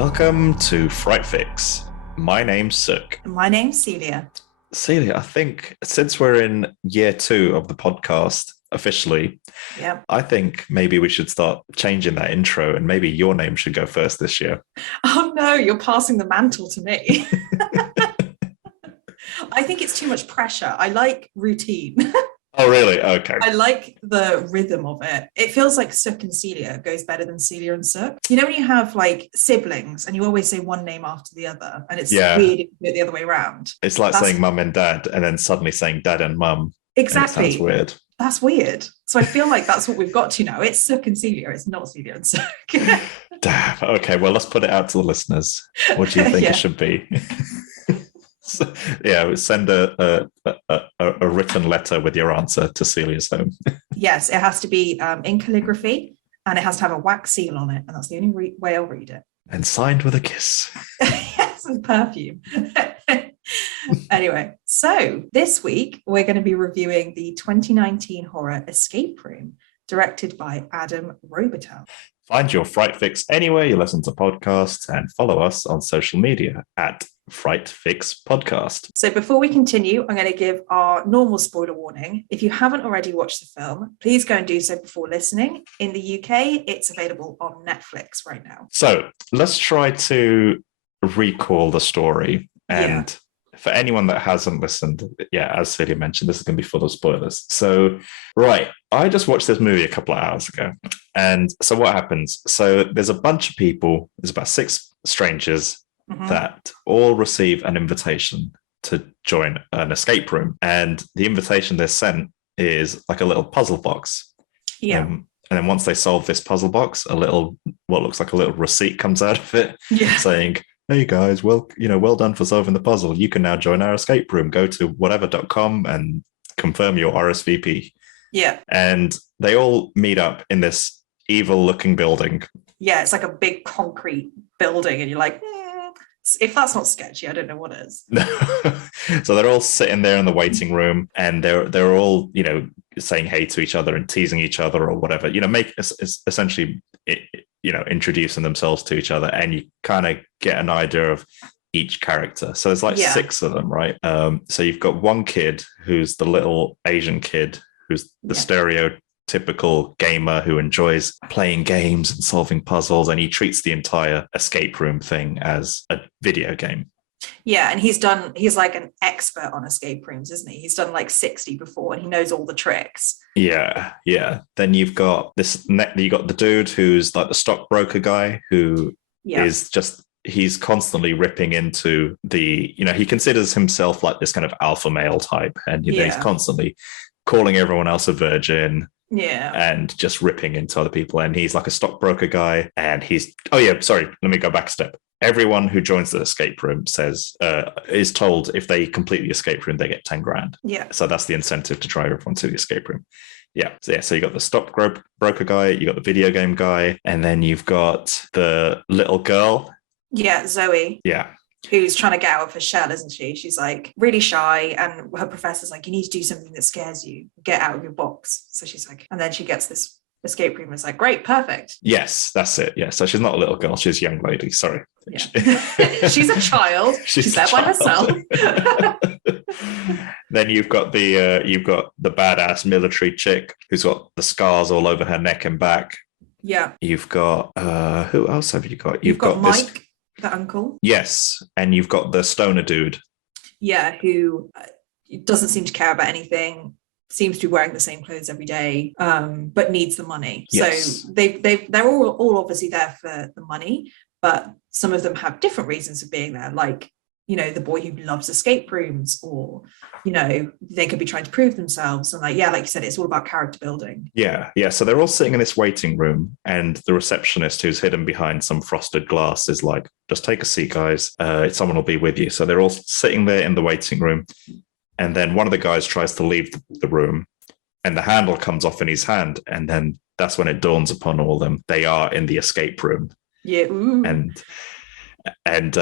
Welcome to Fright Fix. My name's Suk. My name's Celia. Celia, I think since we're in year 2 of the podcast officially, I think maybe we should start changing that intro and maybe your name should go first this year. Oh no, you're passing the mantle to me. I think it's too much pressure. I like routine. Oh, really? Okay. I like the rhythm of it. It feels like Suk and Celia goes better than Celia and Suk. You know when you have like siblings and you always say one name after the other and it's weird if you do it the other way around. It's like saying mum and dad and then suddenly saying dad and mum. Exactly. It sounds weird. That's weird. So I feel like that's what we've got to now. It's Suk and Celia. It's not Celia and Suk. Damn. Okay, well, let's put it out to the listeners. What do you think it should be? So, send a written letter with your answer to Celia's home. Yes, it has to be in calligraphy and it has to have a wax seal on it. And that's the only way I'll read it. And signed with a kiss. Yes, and perfume. Anyway, so this week we're going to be reviewing the 2019 horror Escape Room, directed by Adam Robitel. Find your Fright Fix anywhere you listen to podcasts and follow us on social media at Fright Fix Podcast. So before we continue, I'm going to give our normal spoiler warning. If you haven't already watched the film, please go and do so before listening. In the UK, it's available on Netflix right now. So let's try to recall the story. And for anyone that hasn't listened, as Celia mentioned, this is going to be full of spoilers. So, I just watched this movie a couple of hours ago. And so what happens? So there's a bunch of people, there's about 6 strangers that all receive an invitation to join an escape room. And the invitation they're sent is like a little puzzle box. Yeah. And then once they solve this puzzle box, what looks like a little receipt comes out of it saying, hey guys, well done for solving the puzzle. You can now join our escape room. Go to whatever.com and confirm your RSVP. Yeah. And they all meet up in this evil looking building. Yeah, it's like a big concrete building and you're like, if that's not sketchy, I don't know what is. So they're all sitting there in the waiting room and they're all, saying hey to each other and teasing each other or whatever, essentially introducing themselves to each other, and you kind of get an idea of each character. So there's like 6 of them, right? So you've got one kid who's the little Asian kid who's the stereotypical gamer who enjoys playing games and solving puzzles, and he treats the entire escape room thing as a video game. Yeah, and he's like an expert on escape rooms, isn't he? He's done like 60 before and he knows all the tricks. Yeah. Then you've got the dude who's like the stockbroker guy who is just, he's constantly ripping into he considers himself like this kind of alpha male type, and he's constantly calling everyone else a virgin. Yeah. And just ripping into other people. And he's like a stockbroker guy. And let me go back a step. Everyone who joins the escape room is told if they complete the escape room, they get 10 grand. Yeah. So that's the incentive to drive everyone to the escape room. Yeah. So you got the stockbroker guy, you got the video game guy, and then you've got the little girl. Yeah, Zoe. Yeah. Who's trying to get out of her shell, isn't she? She's like really shy, and her professor's like, you need to do something that scares you. Get out of your box. So she's like, and then she gets this escape room. It's like, great, perfect. Yes, that's it. Yeah. So she's not a little girl, she's a young lady. Sorry. Yeah. She's a child. She's there by herself. Then you've got the badass military chick who's got the scars all over her neck and back. Yeah. You've got who else have you got? You've got Mike, the uncle. Yes, and you've got the stoner dude. Yeah, who doesn't seem to care about anything, seems to be wearing the same clothes every day, but needs the money. Yes. So they're all obviously there for the money, but some of them have different reasons for being there, like the boy who loves escape rooms, or they could be trying to prove themselves, and like you said, it's all about character building. Yeah. So they're all sitting in this waiting room, and the receptionist, who's hidden behind some frosted glass, is like, just take a seat, guys, someone will be with you. So they're all sitting there in the waiting room, and then one of the guys tries to leave the room, and the handle comes off in his hand, and then that's when it dawns upon all of them they are in the escape room. Yeah. Ooh. And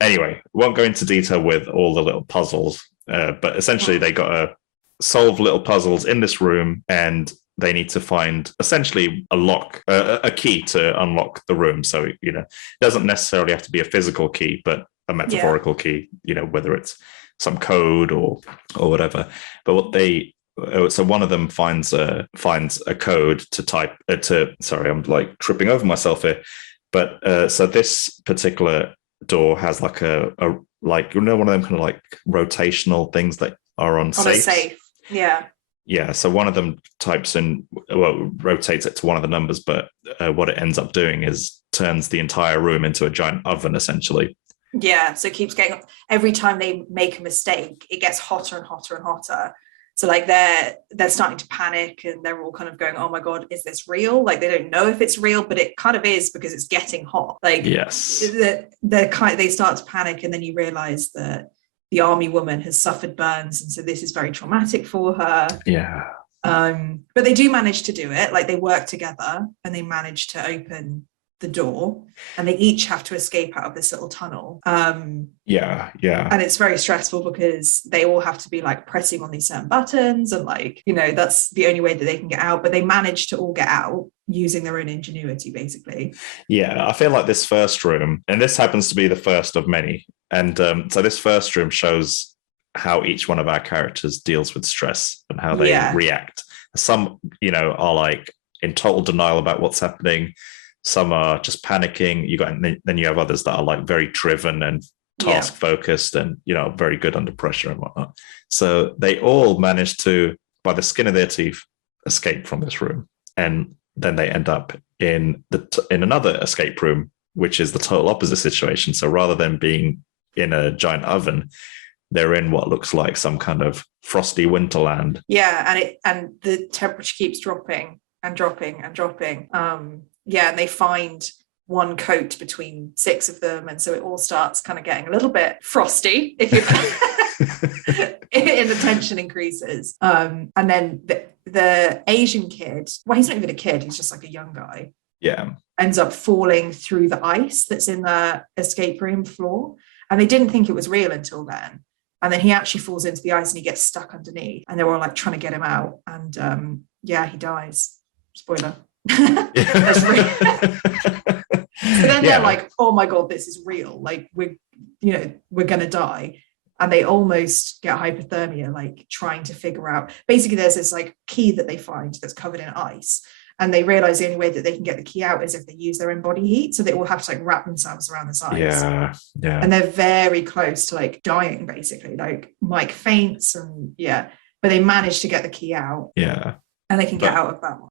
anyway, won't go into detail with all the little puzzles, but essentially they got to solve little puzzles in this room, and they need to find essentially a lock, a key to unlock the room. So, it doesn't necessarily have to be a physical key, but a metaphorical key, whether it's some code or whatever. But so one of them finds a code to type sorry, I'm like tripping over myself here. But so this particular door has like one of them kind of like rotational things that are on safes. A safe. Yeah. Yeah, so one of them rotates it to one of the numbers, but what it ends up doing is turns the entire room into a giant oven, essentially. Yeah, so it keeps getting, every time they make a mistake, it gets hotter and hotter and hotter. So like they're starting to panic, and they're all kind of going, oh my God, is this real? Like they don't know if it's real, but it kind of is, because it's getting hot. Like, yes, they start to panic, and then you realize that the army woman has suffered burns, and so this is very traumatic for her. Yeah. But they do manage to do it. Like they work together, and they manage to open the door, and they each have to escape out of this little tunnel. Yeah. And it's very stressful, because they all have to be like pressing on these certain buttons, and like, that's the only way that they can get out. But they manage to all get out using their own ingenuity, basically. Yeah, I feel like this first room, and this happens to be the first of many, and so this first room shows how each one of our characters deals with stress and how they react. Some, are like in total denial about what's happening. Some are just panicking. Then you have others that are like very driven and task focused, and very good under pressure and whatnot. So they all manage to, by the skin of their teeth, escape from this room, and then they end up in another escape room, which is the total opposite situation. So rather than being in a giant oven, they're in what looks like some kind of frosty winterland. Yeah, and the temperature keeps dropping and dropping and dropping. And they find one coat between 6 of them, and so it all starts kind of getting a little bit frosty, if you and the tension increases. And then the Asian kid, well, he's not even a kid, he's just like a young guy, ends up falling through the ice that's in the escape room floor, and they didn't think it was real until then. And then he actually falls into the ice, and he gets stuck underneath, and they're all like trying to get him out, and he dies. Spoiler. So then they're like, oh my God, this is real, like we're gonna die. And they almost get hypothermia, like trying to figure out, basically there's this like key that they find that's covered in ice, and they realize the only way that they can get the key out is if they use their own body heat, so they all have to like wrap themselves around this ice. And they're very close to like dying, basically. Like Mike faints, and but they manage to get the key out, and they can get out of that one.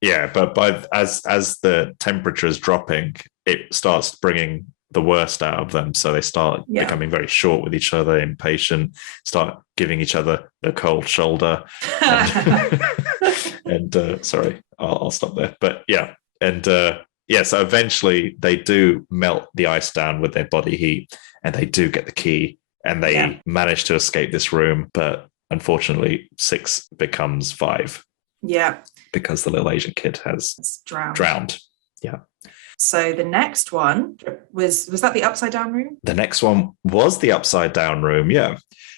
But as the temperature is dropping, it starts bringing the worst out of them, so they start becoming very short with each other, impatient, start giving each other the cold shoulder, and sorry, I'll stop there. But so eventually they do melt the ice down with their body heat, and they do get the key, and they manage to escape this room, but unfortunately 6 becomes 5. Because the little Asian kid has drowned. So the next one was that the upside down room? The next one was the upside down room,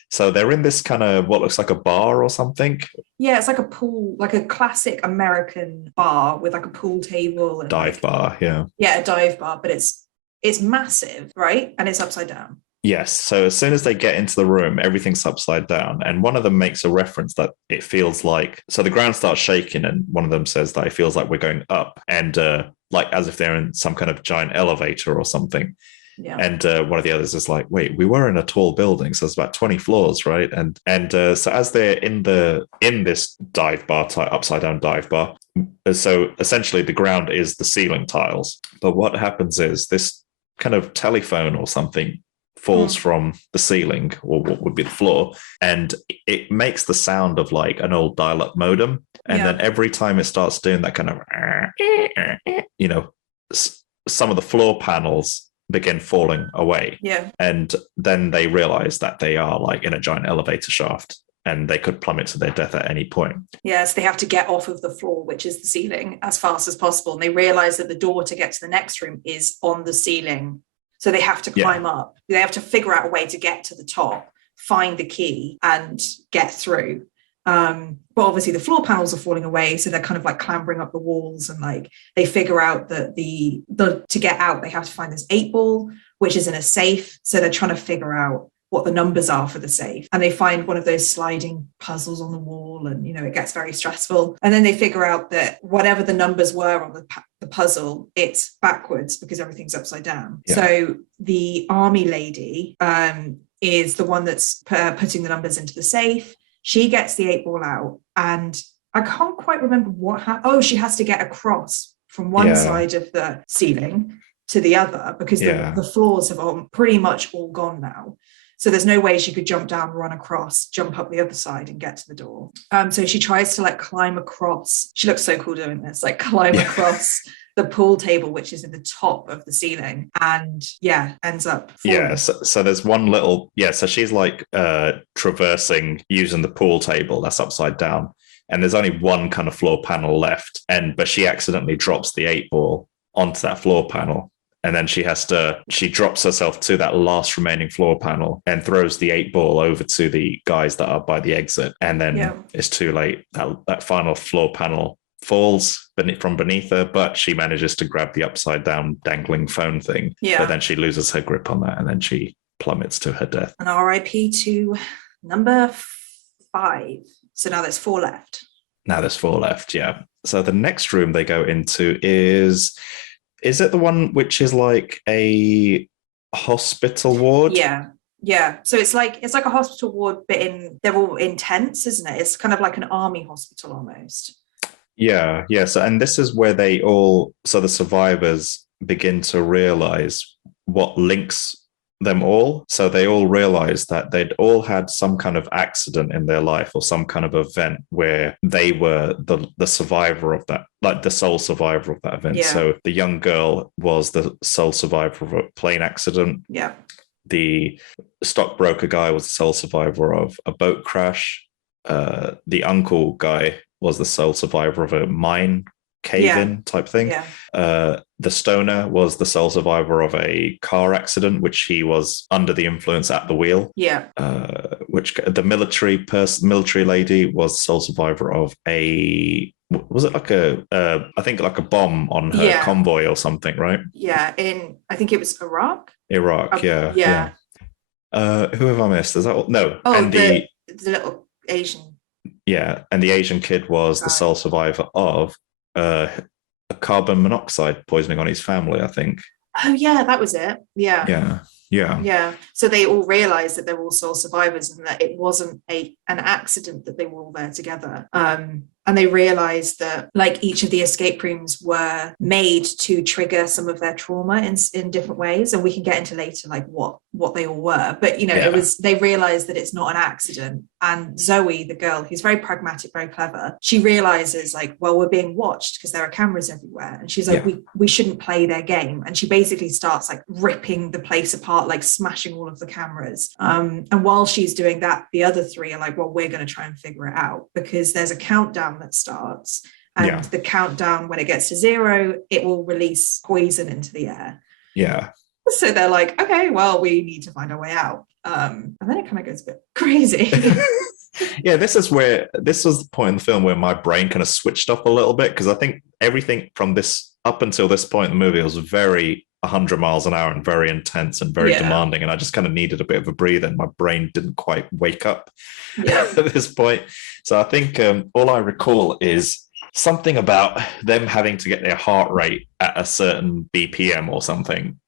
So they're in this kind of what looks like a bar or something. Yeah, it's like a pool, like a classic American bar with like a pool table. And dive bar, Yeah, a dive bar, but it's massive, right? And it's upside down. Yes. So as soon as they get into the room, everything's upside down. And one of them makes a reference that it feels like, so the ground starts shaking, and one of them says that it feels like we're going up, and like as if they're in some kind of giant elevator or something. And one of the others is like, wait, we were in a tall building, so it's about 20 floors, right? And so as they're in this dive bar, upside down dive bar, so essentially the ground is the ceiling tiles. But what happens is this kind of telephone or something falls from the ceiling, or what would be the floor, and it makes the sound of like an old dial-up modem. And then every time it starts doing that kind of some of the floor panels begin falling away, and then they realize that they are like in a giant elevator shaft, and they could plummet to their death at any point. So they have to get off of the floor, which is the ceiling, as fast as possible, and they realize that the door to get to the next room is on the ceiling. So they have to climb up. They have to figure out a way to get to the top, find the key, and get through. But obviously the floor panels are falling away, so they're kind of like clambering up the walls, and like they figure out that the to get out they have to find this 8-ball which is in a safe, so they're trying to figure out what the numbers are for the safe, and they find one of those sliding puzzles on the wall, and it gets very stressful, and then they figure out that whatever the numbers were on the puzzle, it's backwards because everything's upside down. So the army lady is the one that's putting the numbers into the safe. She gets the 8-ball out, and I can't quite remember what happened. Oh, she has to get across from one side of the ceiling to the other because the floors have pretty much all gone now. So there's no way she could jump down, run across, jump up the other side and get to the door. So she tries to like climb across. She looks so cool doing this, like climb across the pool table, which is in the top of the ceiling, and ends up falling. So there's one little so she's like traversing using the pool table that's upside down, and there's only one kind of floor panel left, but she accidentally drops the 8-ball onto that floor panel, and then she drops herself to that last remaining floor panel and throws the 8-ball over to the guys that are by the exit, and then it's too late. That final floor panel falls from beneath her, but she manages to grab the upside down dangling phone thing. But then she loses her grip on that, and then she plummets to her death. And RIP to number 5. So now there's 4 left. So the next room they go into is it the one which is like a hospital ward? Yeah. So it's like a hospital ward, but they're all in tents, isn't it? It's kind of like an army hospital almost. Yeah. So, and this is where the survivors begin to realize what links them all. So they all realized that they'd all had some kind of accident in their life or some kind of event where they were the survivor of that, like the sole survivor of that event. So the young girl was the sole survivor of a plane accident. The stockbroker guy was the sole survivor of a boat crash. The uncle guy was the sole survivor of a mine cave-in type thing. The stoner was the sole survivor of a car accident, which he was under the influence at the wheel. Which the military lady was sole survivor of was it like I think like a bomb on her convoy or something, right? I think it was Iraq. Who have I missed? Is that all? No. And the little Asian. And the Asian kid was the sole survivor of a carbon monoxide poisoning on his family, I think. Oh yeah, that was it. Yeah. So they all realized that they were all sole survivors and that it wasn't an accident that they were all there together. And they realized that like each of the escape rooms were made to trigger some of their trauma in different ways. And we can get into later like what they all were. But they realized that it's not an accident. And Zoe, the girl who's very pragmatic, very clever, she realizes like, well, we're being watched because there are cameras everywhere. And she's like, we shouldn't play their game. And she basically starts like ripping the place apart, like smashing all of the cameras. And while she's doing that, the other 3 are like, well, we're going to try and figure it out because there's a countdown that starts, and the countdown, when it gets to 0, it will release poison into the air. So they're like, okay, well, we need to find our way out. And then it kind of gets a bit crazy. This was the point in the film where my brain kind of switched off a little bit, because I think everything from this up until this point in the movie was very 100 miles an hour and very intense and very demanding, and I just kind of needed a bit of a breather, and my brain didn't quite wake up at this point. So I think all I recall is something about them having to get their heart rate at a certain BPM or something.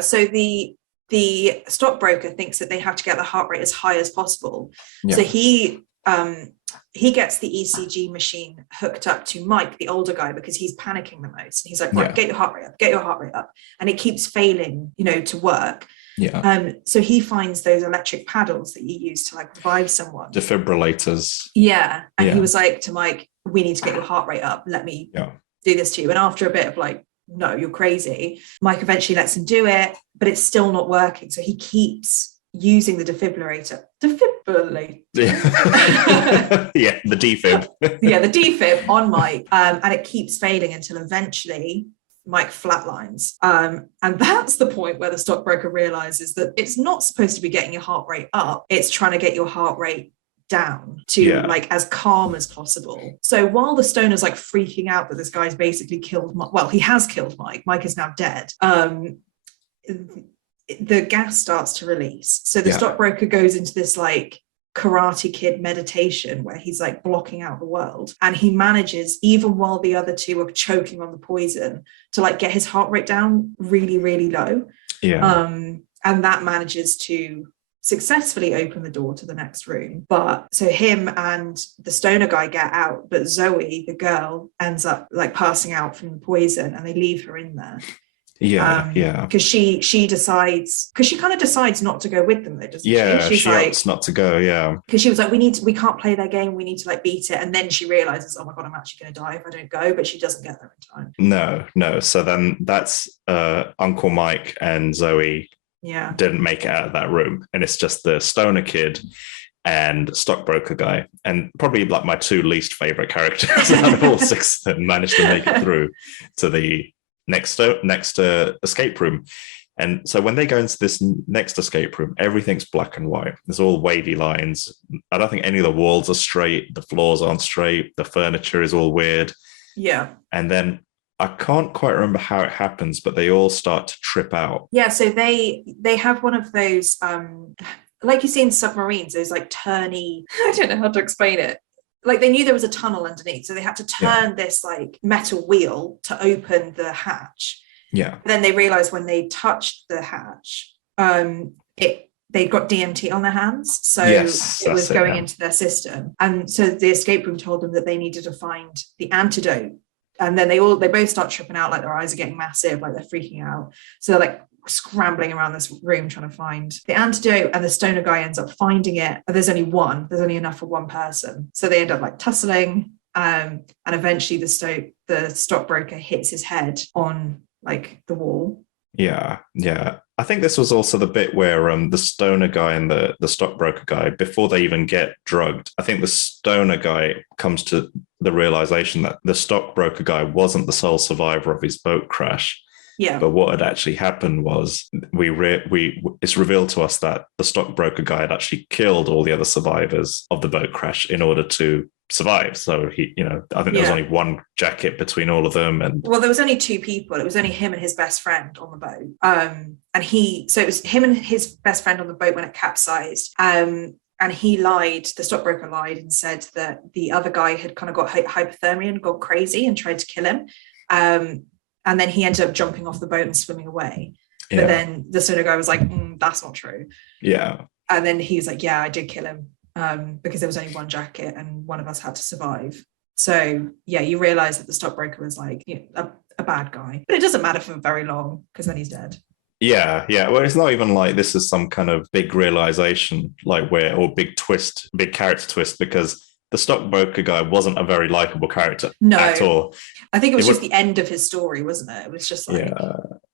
So the stockbroker thinks that they have to get the heart rate as high as possible. So he gets the ECG machine hooked up to Mike, the older guy, because he's panicking the most. And he's like, right, get your heart rate up. And it keeps failing, to work. So he finds those electric paddles that you use to like revive someone. Defibrillators. And he was like to Mike, we need to get your heart rate up. Let me do this to you. And after a bit of like, no, you're crazy, Mike eventually lets him do it, but it's still not working. So he keeps using the defibrillator. The defib. The defib on Mike. And it keeps failing until eventually Mike flatlines. And that's the point where the stockbroker realizes that it's not supposed to be getting your heart rate up. It's trying to get your heart rate down to like as calm as possible. So while the stoner's like freaking out that this guy's basically killed he has killed Mike is now dead, the gas starts to release. So the stockbroker goes into this like Karate Kid meditation where he's like blocking out the world, and he manages, even while the other two are choking on the poison, to like get his heart rate down really, really low. And that manages to successfully open the door to the next room. But so him and the stoner guy get out, but Zoe, the girl, ends up like passing out from the poison, and they leave her in there. Because she decides, because she kind of decides not to go with them though, doesn't she? She like, opts not to go, because she was like, we can't play their game, we need to like beat it. And then she realizes, oh my god, I'm actually going to die if I don't go. But she doesn't get there in time. No. So then that's Uncle Mike and Zoe didn't make it out of that room, and it's just the stoner kid and stockbroker guy, and probably like my two least favorite characters out of all six that managed to make it through to the next escape room. And so when they go into this next escape room, everything's black and white. There's all wavy lines. I don't think any of the walls are straight. The floors aren't straight. The furniture is all weird. And then I can't quite remember how it happens, but they all start to trip out. So they have one of those like you see in submarines, those like turny, I don't know how to explain it. Like they knew there was a tunnel underneath, so they had to turn this like metal wheel to open the hatch. Then they realized when they touched the hatch, they got DMT on their hands, so it was going into their system. And so the escape room told them that they needed to find the antidote. And then they both start tripping out, like their eyes are getting massive, like they're freaking out. So they're like scrambling around this room trying to find the antidote, and the stoner guy ends up finding it. There's only enough for one person, so they end up like tussling, and eventually the stockbroker hits his head on like the wall. I think this was also the bit where the stoner guy and the stockbroker guy, before they even get drugged, I think the stoner guy comes to the realization that the stockbroker guy wasn't the sole survivor of his boat crash. But what had actually happened was it's revealed to us that the stockbroker guy had actually killed all the other survivors of the boat crash in order to survive. So he, I think there was only one jacket between all of them. And there was only two people. It was only him and his best friend on the boat. So it was him and his best friend on the boat when it capsized. And he lied, the stockbroker lied and said that the other guy had kind of got hypothermia and gone crazy and tried to kill him. And then he ended up jumping off the boat and swimming away. But then the stoner guy was like, that's not true. And then he's like, I did kill him because there was only one jacket and one of us had to survive. So, you realize that the stockbroker was like a bad guy. But it doesn't matter for very long because then he's dead. Well, it's not even like this is some kind of big realization, or big character twist, because the stockbroker guy wasn't a very likable character at all. I think it was just the end of his story, wasn't it? It was just like...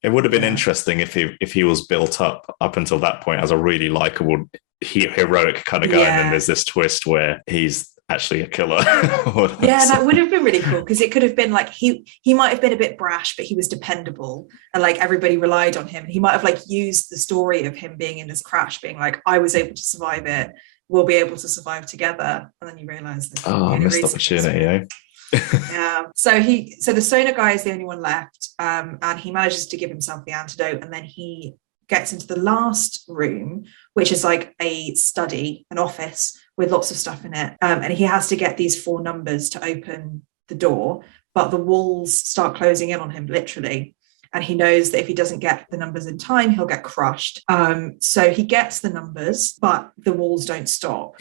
It would have been interesting if he was built up until that point as a really likable, heroic kind of guy, and then there's this twist where he's actually a killer. That would have been really cool, because it could have been like he might have been a bit brash, but he was dependable and like everybody relied on him. He might have like used the story of him being in this crash being like, I was able to survive it, we'll be able to survive together. And then you realize that missed opportunity. So the stoner guy is the only one left, and he manages to give himself the antidote, and then he gets into the last room, which is like a study, an office with lots of stuff in it, and he has to get these 4 numbers to open the door, but the walls start closing in on him literally, and he knows that if he doesn't get the numbers in time, he'll get crushed. So he gets the numbers, but the walls don't stop.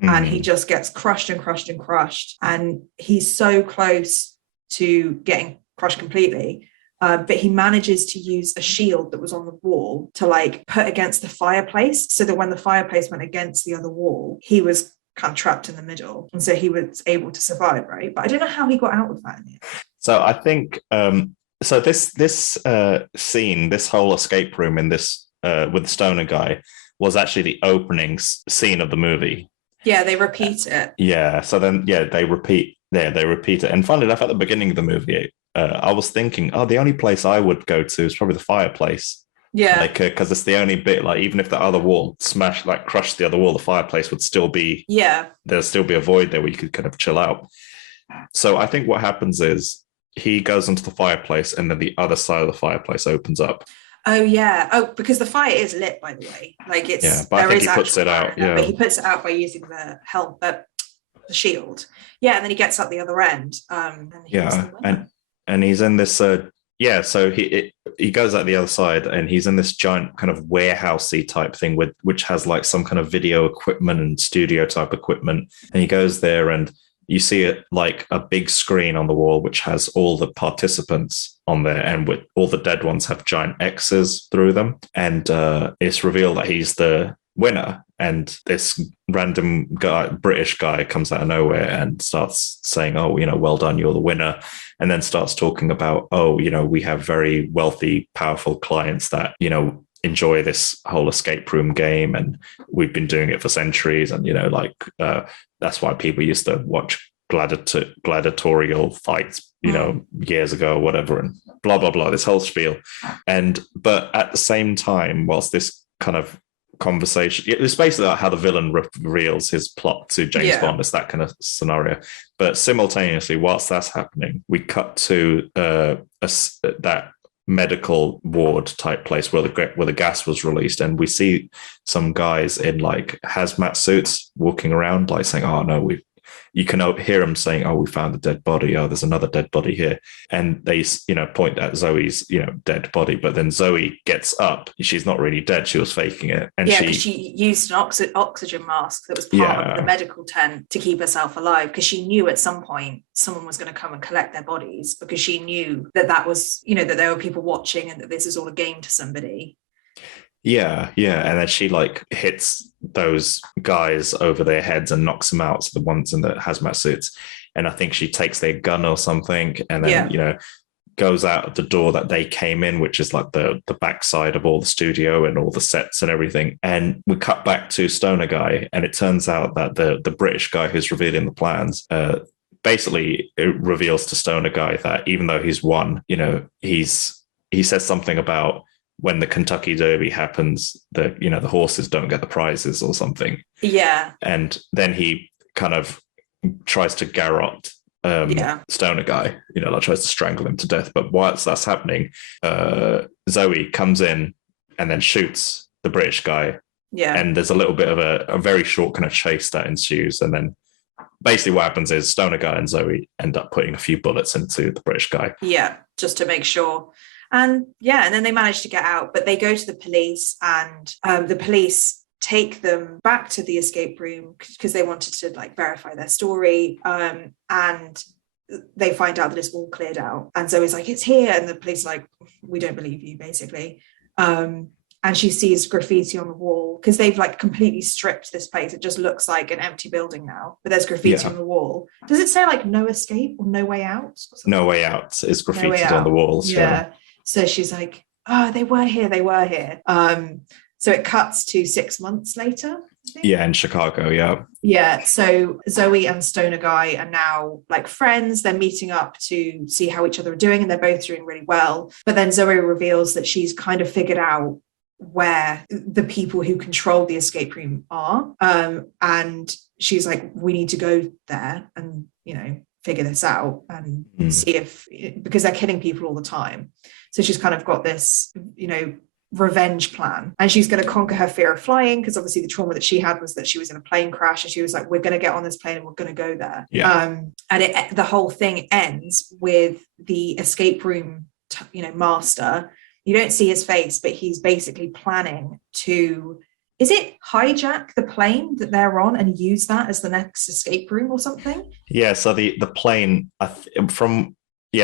And he just gets crushed and crushed and crushed. And he's so close to getting crushed completely. But he manages to use a shield that was on the wall to like put against the fireplace, so that when the fireplace went against the other wall, he was kind of trapped in the middle. And so he was able to survive, right? But I don't know how he got out of that in the end. So I think... So this scene, this whole escape room in this with the stoner guy, was actually the opening scene of the movie. They repeat it. So then they repeat it. And funnily enough, at the beginning of the movie, I was thinking, the only place I would go to is probably the fireplace. Yeah. Like, because it's the only bit, like, even if the other wall smashed, like crushed the other wall, the fireplace would still be, there'll still be a void there where you could kind of chill out. So I think what happens is he goes into the fireplace and then the other side of the fireplace opens up. Oh yeah. Oh, because the fire is lit, by the way. Like it's but I think he puts it out. But he puts it out by using the helm, the shield. Yeah, and then he gets up the other end. And he's in this. So he goes out the other side and he's in this giant kind of warehousey type thing which has like some kind of video equipment and studio type equipment. And he goes there and you see it like a big screen on the wall, which has all the participants on there, and with all the dead ones have giant X's through them. And it's revealed that he's the winner. And this random guy, British guy, comes out of nowhere and starts saying, "Oh, well done, you're the winner." And then starts talking about, "Oh, we have very wealthy, powerful clients that, enjoy this whole escape room game, and we've been doing it for centuries, and that's why people used to watch gladiatorial fights years ago or whatever, and blah blah blah, this whole spiel." But at the same time, whilst this kind of conversation, it's basically like how the villain reveals his plot to James Bond. It's that kind of scenario. But simultaneously, whilst that's happening, we cut to that medical ward type place where the gas was released, and we see some guys in like hazmat suits walking around, like saying, "Oh no, you can hear them saying, 'Oh, we found a dead body. Oh, there's another dead body here.'" And they, point at Zoe's, dead body. But then Zoe gets up. She's not really dead. She was faking it. And she used an oxygen mask that was part of the medical tent to keep herself alive, because she knew at some point someone was going to come and collect their bodies, because she knew that was, that there were people watching and that this is all a game to somebody. Yeah. And then she like hits those guys over their heads and knocks them out, so the ones in the hazmat suits. And I think she takes their gun or something, and then, goes out of the door that they came in, which is like the backside of all the studio and all the sets and everything. And we cut back to Stoner Guy, and it turns out that the British guy who's revealing the plans, basically it reveals to Stoner Guy that even though he's won, he says something about, when the Kentucky Derby happens, the horses don't get the prizes or something. Yeah. And then he kind of tries to garrot Stoner Guy, tries to strangle him to death. But whilst that's happening, Zoe comes in and then shoots the British guy. Yeah. And there's a little bit of a very short kind of chase that ensues. And then basically what happens is Stoner Guy and Zoe end up putting a few bullets into the British guy. Yeah, just to make sure. And then they manage to get out, but they go to the police, and the police take them back to the escape room because they wanted to like verify their story. And they find out that it's all cleared out. And Zoe's like, "It's here." And the police are like, "We don't believe you," basically. And she sees graffiti on the wall, because they've like completely stripped this place. It just looks like an empty building now, but there's graffiti on the wall. Does it say like "No escape" or "No way out"? No way out is graffitied on the walls. Yeah. So she's like, "Oh, they were here. So it cuts to 6 months later, I think. Yeah, in Chicago, yeah. Yeah, so Zoe and Stoner Guy are now like friends. They're meeting up to see how each other are doing, and they're both doing really well. But then Zoe reveals that she's kind of figured out where the people who control the escape room are. And she's like, "We need to go there and, figure this out and see if," because they're killing people all the time. So she's kind of got this, revenge plan, and she's going to conquer her fear of flying, because obviously the trauma that she had was that she was in a plane crash, and she was like, "We're going to get on this plane and we're going to go there." And the whole thing ends with the escape room, master. You don't see his face, but he's basically planning to, is it hijack the plane that they're on and use that as the next escape room or something? Yeah. So the plane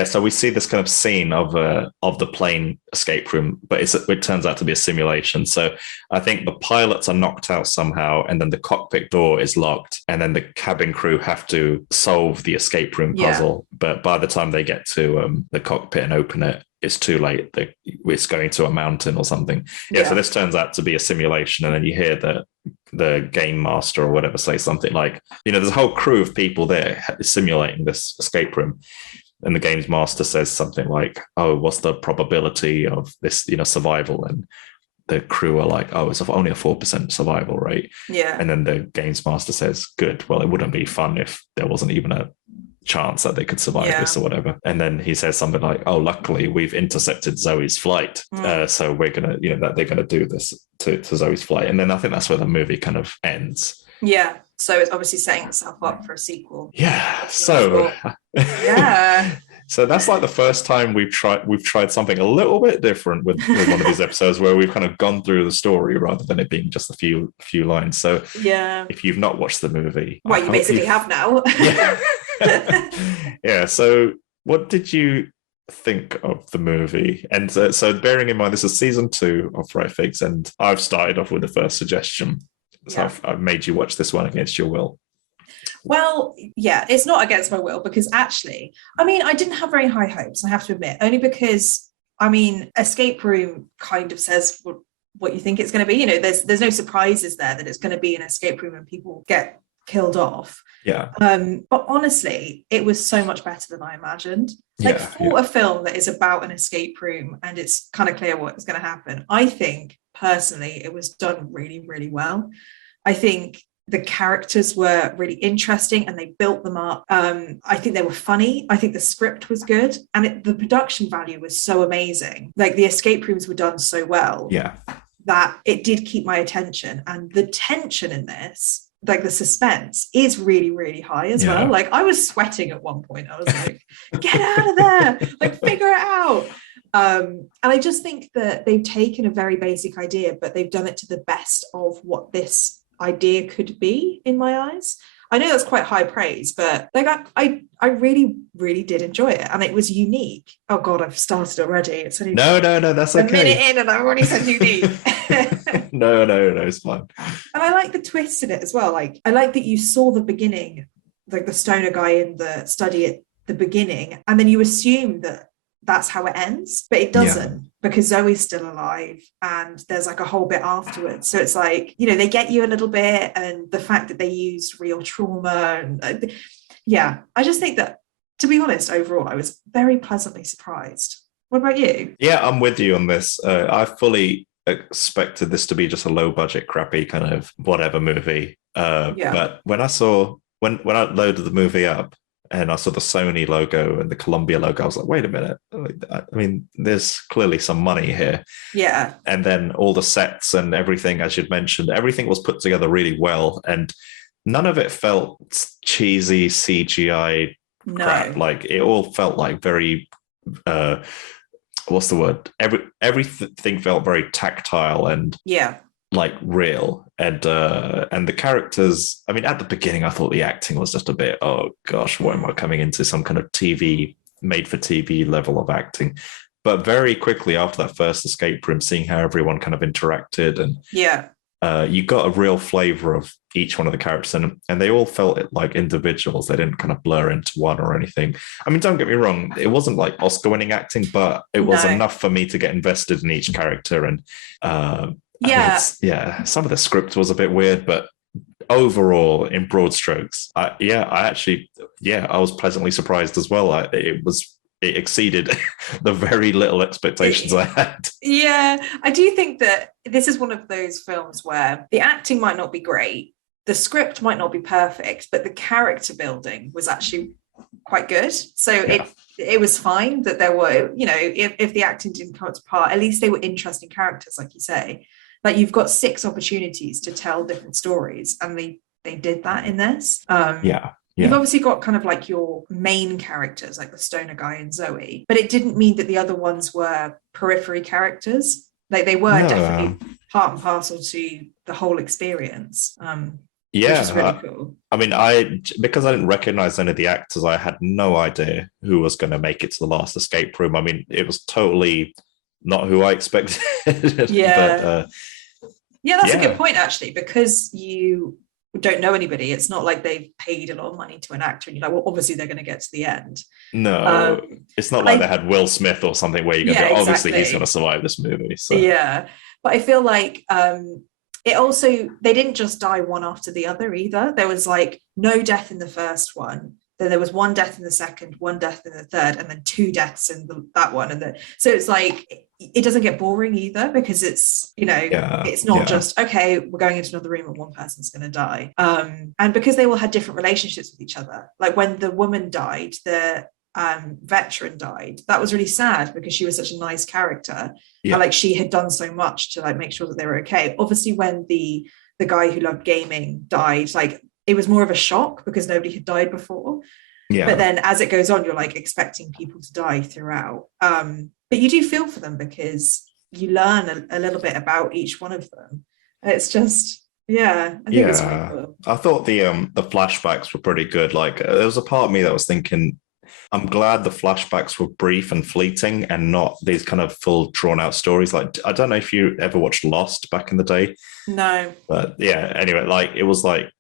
so we see this kind of scene of the plane escape room, but it turns out to be a simulation. So I think the pilots are knocked out somehow, and then the cockpit door is locked, and then the cabin crew have to solve the escape room puzzle. But by the time they get to the cockpit and open it, it's too late. It's going to a mountain or something. So this turns out to be a simulation, and then you hear the game master or whatever say something like, there's a whole crew of people there simulating this escape room. and the games master says something like, "Oh, what's the probability of this, survival?" And the crew are like, "Oh, it's only a 4% survival rate." Yeah. And then the games master says, "Good. Well, it wouldn't be fun if there wasn't even a chance that they could survive this or whatever." And then he says something like, "Oh, luckily we've intercepted Zoe's flight, so we're gonna, that they're gonna do this to Zoe's flight." And then I think that's where the movie kind of ends. Yeah. So it's obviously setting itself up for a sequel. Yeah. So yeah. So that's like the first time we've tried something a little bit different with one of these episodes, where we've kind of gone through the story rather than it being just a few lines. So yeah, if you've not watched the movie, well, you basically have now. Yeah. So what did you think of the movie? And so bearing in mind, this is season 2 of Right Figs, and I've started off with the first suggestion. So I've made you watch this one against your will. Well, yeah, it's not against my will, because actually, I mean, I didn't have very high hopes, I have to admit, only because, I mean, Escape Room kind of says what you think it's going to be. There's no surprises there that it's going to be an escape room and people get killed off. Yeah. But honestly, it was so much better than I imagined. For a film that is about an escape room and it's kind of clear what's going to happen, I think personally it was done really, really well. I think the characters were really interesting and they built them up. I think they were funny. I think the script was good, and the production value was so amazing. Like, the escape rooms were done so well that it did keep my attention, and the tension in this, like the suspense, is really, really high as well. Like, I was sweating at one point. I was like, get out of there, like, figure it out. And I just think that they've taken a very basic idea, but they've done it to the best of what this idea could be, in my eyes. I know that's quite high praise, but like I really, really did enjoy it, and it was unique. Oh God, I've started already. It's only no, that's okay. A minute in, and I've already said unique. no, it's fine. And I like the twist in it as well. Like, I like that you saw the beginning, like the stoner guy in the study at the beginning, and then you assume that that's how it ends, but it doesn't, because Zoe's still alive and there's like a whole bit afterwards. So it's like, they get you a little bit, and the fact that they used real trauma, and I just think that, to be honest, overall I was very pleasantly surprised. What about you? I'm with you on this. I fully expected this to be just a low budget, crappy kind of whatever movie, but when I loaded the movie up and I saw the Sony logo and the Columbia logo, I was like, wait a minute. I mean, there's clearly some money here. Yeah. And then all the sets and everything, as you'd mentioned, everything was put together really well. And none of it felt cheesy CGI crap. Like, it all felt like very, what's the word? Everything felt very tactile and like real. And the characters, I mean, at the beginning I thought the acting was just a bit, oh gosh, what am I coming into, some kind of made for TV level of acting. But very quickly after that first escape room, seeing how everyone kind of interacted, and you got a real flavor of each one of the characters, and they all felt like individuals. They didn't kind of blur into one or anything. I mean, don't get me wrong, it wasn't like Oscar-winning acting, but it was enough for me to get invested in each character. And some of the script was a bit weird, but overall, in broad strokes, I was pleasantly surprised as well. It exceeded the very little expectations I had. Yeah, I do think that this is one of those films where the acting might not be great, the script might not be perfect, but the character building was actually quite good. So it was fine that there were, if the acting didn't come up to par, at least they were interesting characters, like you say. Like, you've got 6 opportunities to tell different stories, and they did that in this. You've obviously got kind of like your main characters, like the stoner guy and Zoe, but it didn't mean that the other ones were periphery characters. Like, they were definitely part and parcel to the whole experience. Which is really cool. I mean, because I didn't recognize any of the actors, I had no idea who was going to make it to the last escape room. I mean, it was totally not who I expected. But, that's a good point, actually, because you don't know anybody. It's not like they've paid a lot of money to an actor and you're like, well, obviously they're going to get to the end. No, it's not like they had Will Smith or something where you're going to go, obviously he's going to survive this movie. So. Yeah, but I feel like it also, they didn't just die one after the other either. There was like no death in the first one, then there was one death in the second, one death in the third, and then two deaths in that one. So it's like, it doesn't get boring either, because it's, it's not just, okay, we're going into another room and one person's going to die. And because they all had different relationships with each other, like when the woman died, the veteran died, that was really sad because she was such a nice character. And like she had done so much to like make sure that they were okay. Obviously, when the guy who loved gaming died, like it was more of a shock because nobody had died before. But then as it goes on, you're like expecting people to die throughout. But you do feel for them because you learn a little bit about each one of them. It's just, I think it's really cool. I thought the flashbacks were pretty good. Like there was a part of me that was thinking, I'm glad the flashbacks were brief and fleeting and not these kind of full drawn out stories. Like, I don't know if you ever watched Lost back in the day. No. But yeah, anyway, like it was like,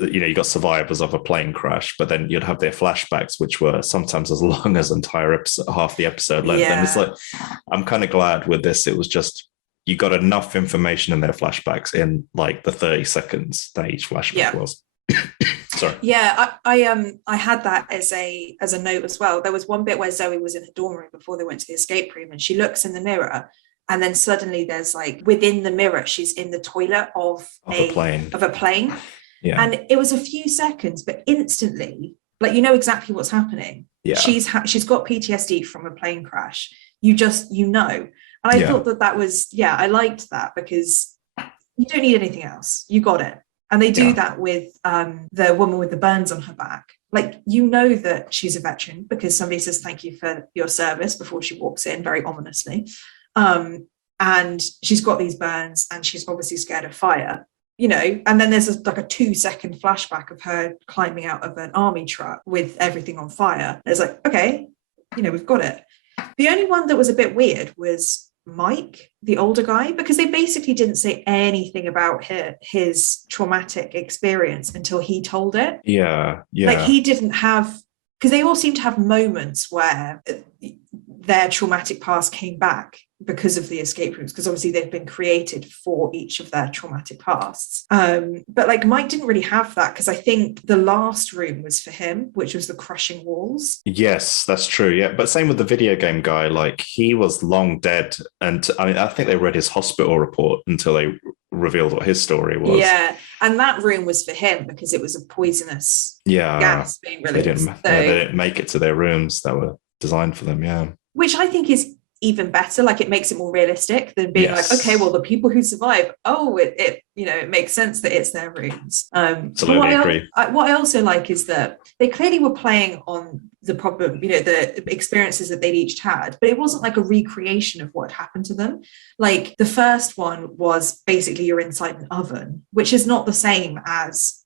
you got survivors of a plane crash, but then you'd have their flashbacks, which were sometimes as long as half the episode length. And it's like, I'm kind of glad with this, it was just, you got enough information in their flashbacks in like the 30 seconds that each flashback was. Sorry. Yeah, I had that as a note as well. There was one bit where Zoe was in her dorm room before they went to the escape room, and she looks in the mirror, and then suddenly there's like within the mirror, she's in the toilet of a plane. Yeah. And it was a few seconds, but instantly, like exactly what's happening. Yeah. She's got PTSD from a plane crash. You know. And I thought that was, I liked that because you don't need anything else. You got it. And they do that with the woman with the burns on her back. Like, that she's a veteran because somebody says, thank you for your service before she walks in very ominously. And she's got these burns and she's obviously scared of fire, and then there's like a 2-second flashback of her climbing out of an army truck with everything on fire. It's like, okay, we've got it. The only one that was a bit weird was Mike, the older guy, because they basically didn't say anything about his traumatic experience until he told it. Like he didn't have, because they all seem to have moments where their traumatic past came back because of the escape rooms, because obviously they've been created for each of their traumatic pasts. But like Mike didn't really have that, because I think the last room was for him, which was the crushing walls. Yes, that's true. Yeah, but same with the video game guy. Like he was long dead, and I think they read his hospital report until they revealed what his story was. Yeah, and that room was for him because it was a poisonous gas being released. They didn't make it to their rooms that were designed for them. Yeah, which I think is even better. Like it makes it more realistic than being like, okay, well, the people who survive, it makes sense that it's their rooms. Absolutely agree. What I also like is that they clearly were playing on the problem, the experiences that they'd each had, but it wasn't like a recreation of what happened to them. Like the first one was basically you're inside an oven, which is not the same as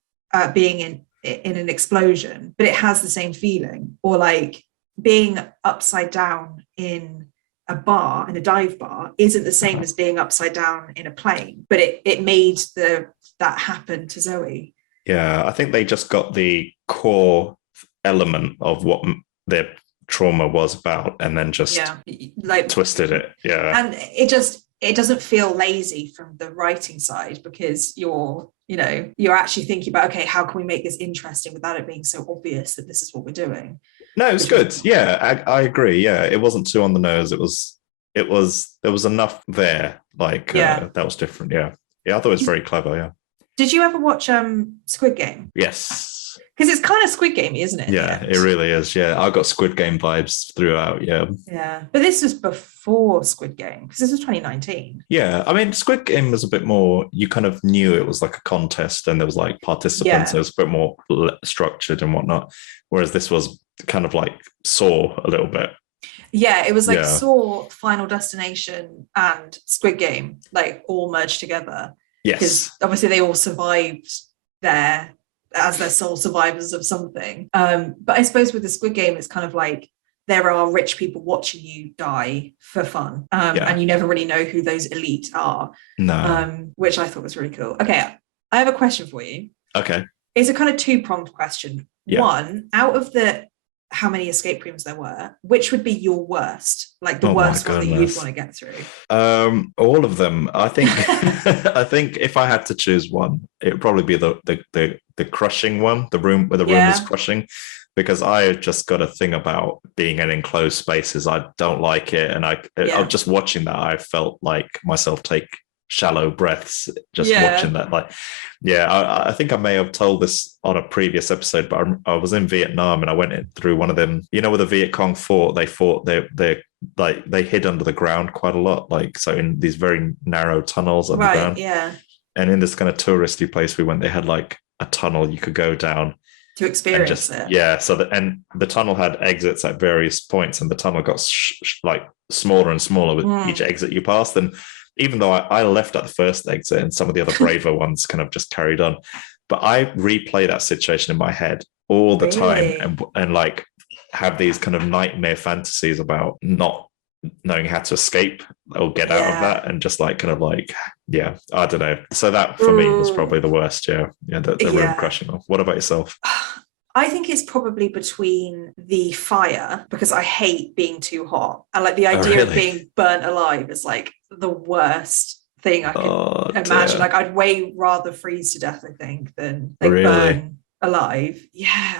being in an explosion, but it has the same feeling. Or like being upside down in a bar, in a dive bar, isn't the same as being upside down in a plane, but it made that happen to Zoe. Yeah, I think they just got the core element of what their trauma was about, and then just twisted it. Yeah, and it doesn't feel lazy from the writing side, because you're actually thinking about, okay, how can we make this interesting without it being so obvious that this is what we're doing. No, it was good. Yeah, I agree. Yeah, it wasn't too on the nose. There was enough there. Like that was different. Yeah, I thought it was very clever. Yeah. Did you ever watch Squid Game? Yes. Because it's kind of Squid Gamey, isn't it? Yeah, it really is. Yeah, I got Squid Game vibes throughout. Yeah. Yeah, but this was before Squid Game, because this was 2019. Yeah, I mean, Squid Game was a bit more. You kind of knew it was like a contest, and there was like participants. It was a bit more structured and whatnot. Whereas this was kind of like Saw a little bit. Yeah, it was like Saw, Final Destination, and Squid Game, like all merged together. Yes, because obviously they all survived there as their sole survivors of something. But I suppose with the Squid Game, it's kind of like there are rich people watching you die for fun, and you never really know who those elite are. No, which I thought was really cool. Okay, I have a question for you. Okay, it's a kind of two-pronged question. Yeah. One, out of how many escape rooms there were, which would be your worst, like the worst one that you'd want to get through? All of them. I think I think if I had to choose one, it would probably be the crushing one, the room where the room was crushing, because I just got a thing about being in enclosed spaces. I don't like it. And I was just watching that. I felt like myself take shallow breaths just watching that. Like, I think I may have told this on a previous episode, but I was in Vietnam and I went through one of them, where the Viet Cong fought, they hid under the ground quite a lot, like, so in these very narrow tunnels underground. And in this kind of touristy place we went, they had like a tunnel you could go down to experience it. And the tunnel had exits at various points, and the tunnel got like smaller and smaller with each exit you passed. And even though I left at the first exit and some of the other braver ones kind of just carried on, but I replay that situation in my head all the time and like have these kind of nightmare fantasies about not knowing how to escape or get out of that, and just like kind of like, I don't know. So that for me was probably the worst. The room crushing off. What about yourself? I think it's probably between the fire, because I hate being too hot, and like the idea of being burnt alive is like the worst thing I can imagine. Like, I'd way rather freeze to death, I think, than like burn alive.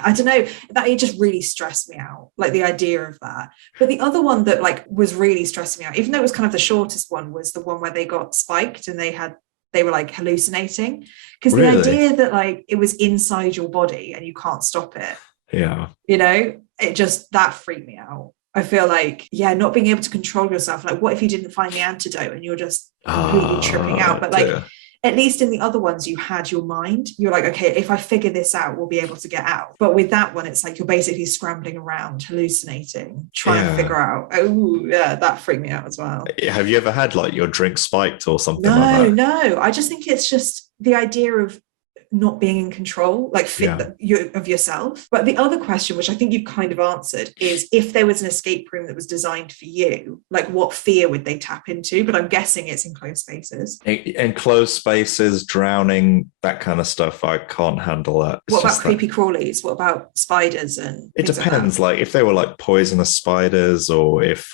I don't know, that it just really stressed me out, like the idea of that. But the other one that like was really stressing me out, even though it was kind of the shortest one, was the one where they got spiked and they were like hallucinating, because the idea that like it was inside your body and you can't stop it, it just, that freaked me out. I feel like, not being able to control yourself, like what if you didn't find the antidote and you're just completely tripping out? But like, at least in the other ones, you had your mind. You're like, okay, if I figure this out, we'll be able to get out. But with that one, it's like you're basically scrambling around, hallucinating, trying to figure out. That freaked me out as well. Have you ever had like your drink spiked or something like that? No. I just think it's just the idea of not being in control, like of yourself. But the other question, which I think you've kind of answered, is if there was an escape room that was designed for you, like what fear would they tap into? But I'm guessing it's enclosed spaces. Enclosed spaces, drowning, that kind of stuff. I can't handle that. What about creepy crawlies? What about spiders? And it depends. Like if they were like poisonous spiders, or if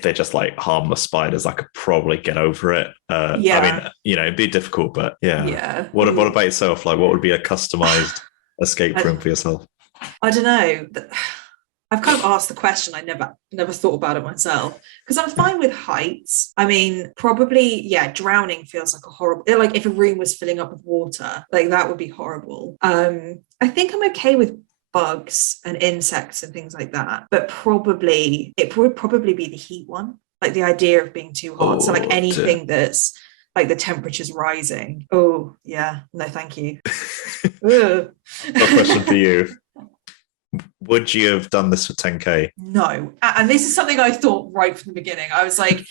they're just like harmless spiders, I could probably get over it. I mean, it'd be difficult, but What about yourself? Like, what would be a customized escape room for yourself? I don't know. I've kind of asked the question. I never thought about it myself, because I'm fine with heights. I mean, probably, drowning feels like a horrible, like if a room was filling up with water, like that would be horrible. I think I'm okay with bugs and insects and things like that, but it would probably be the heat one, like the idea of being too hot. So like anything that's like the temperature's rising. No, thank you. A question for you. Would you have done this for 10K? No. And this is something I thought right from the beginning. I was like,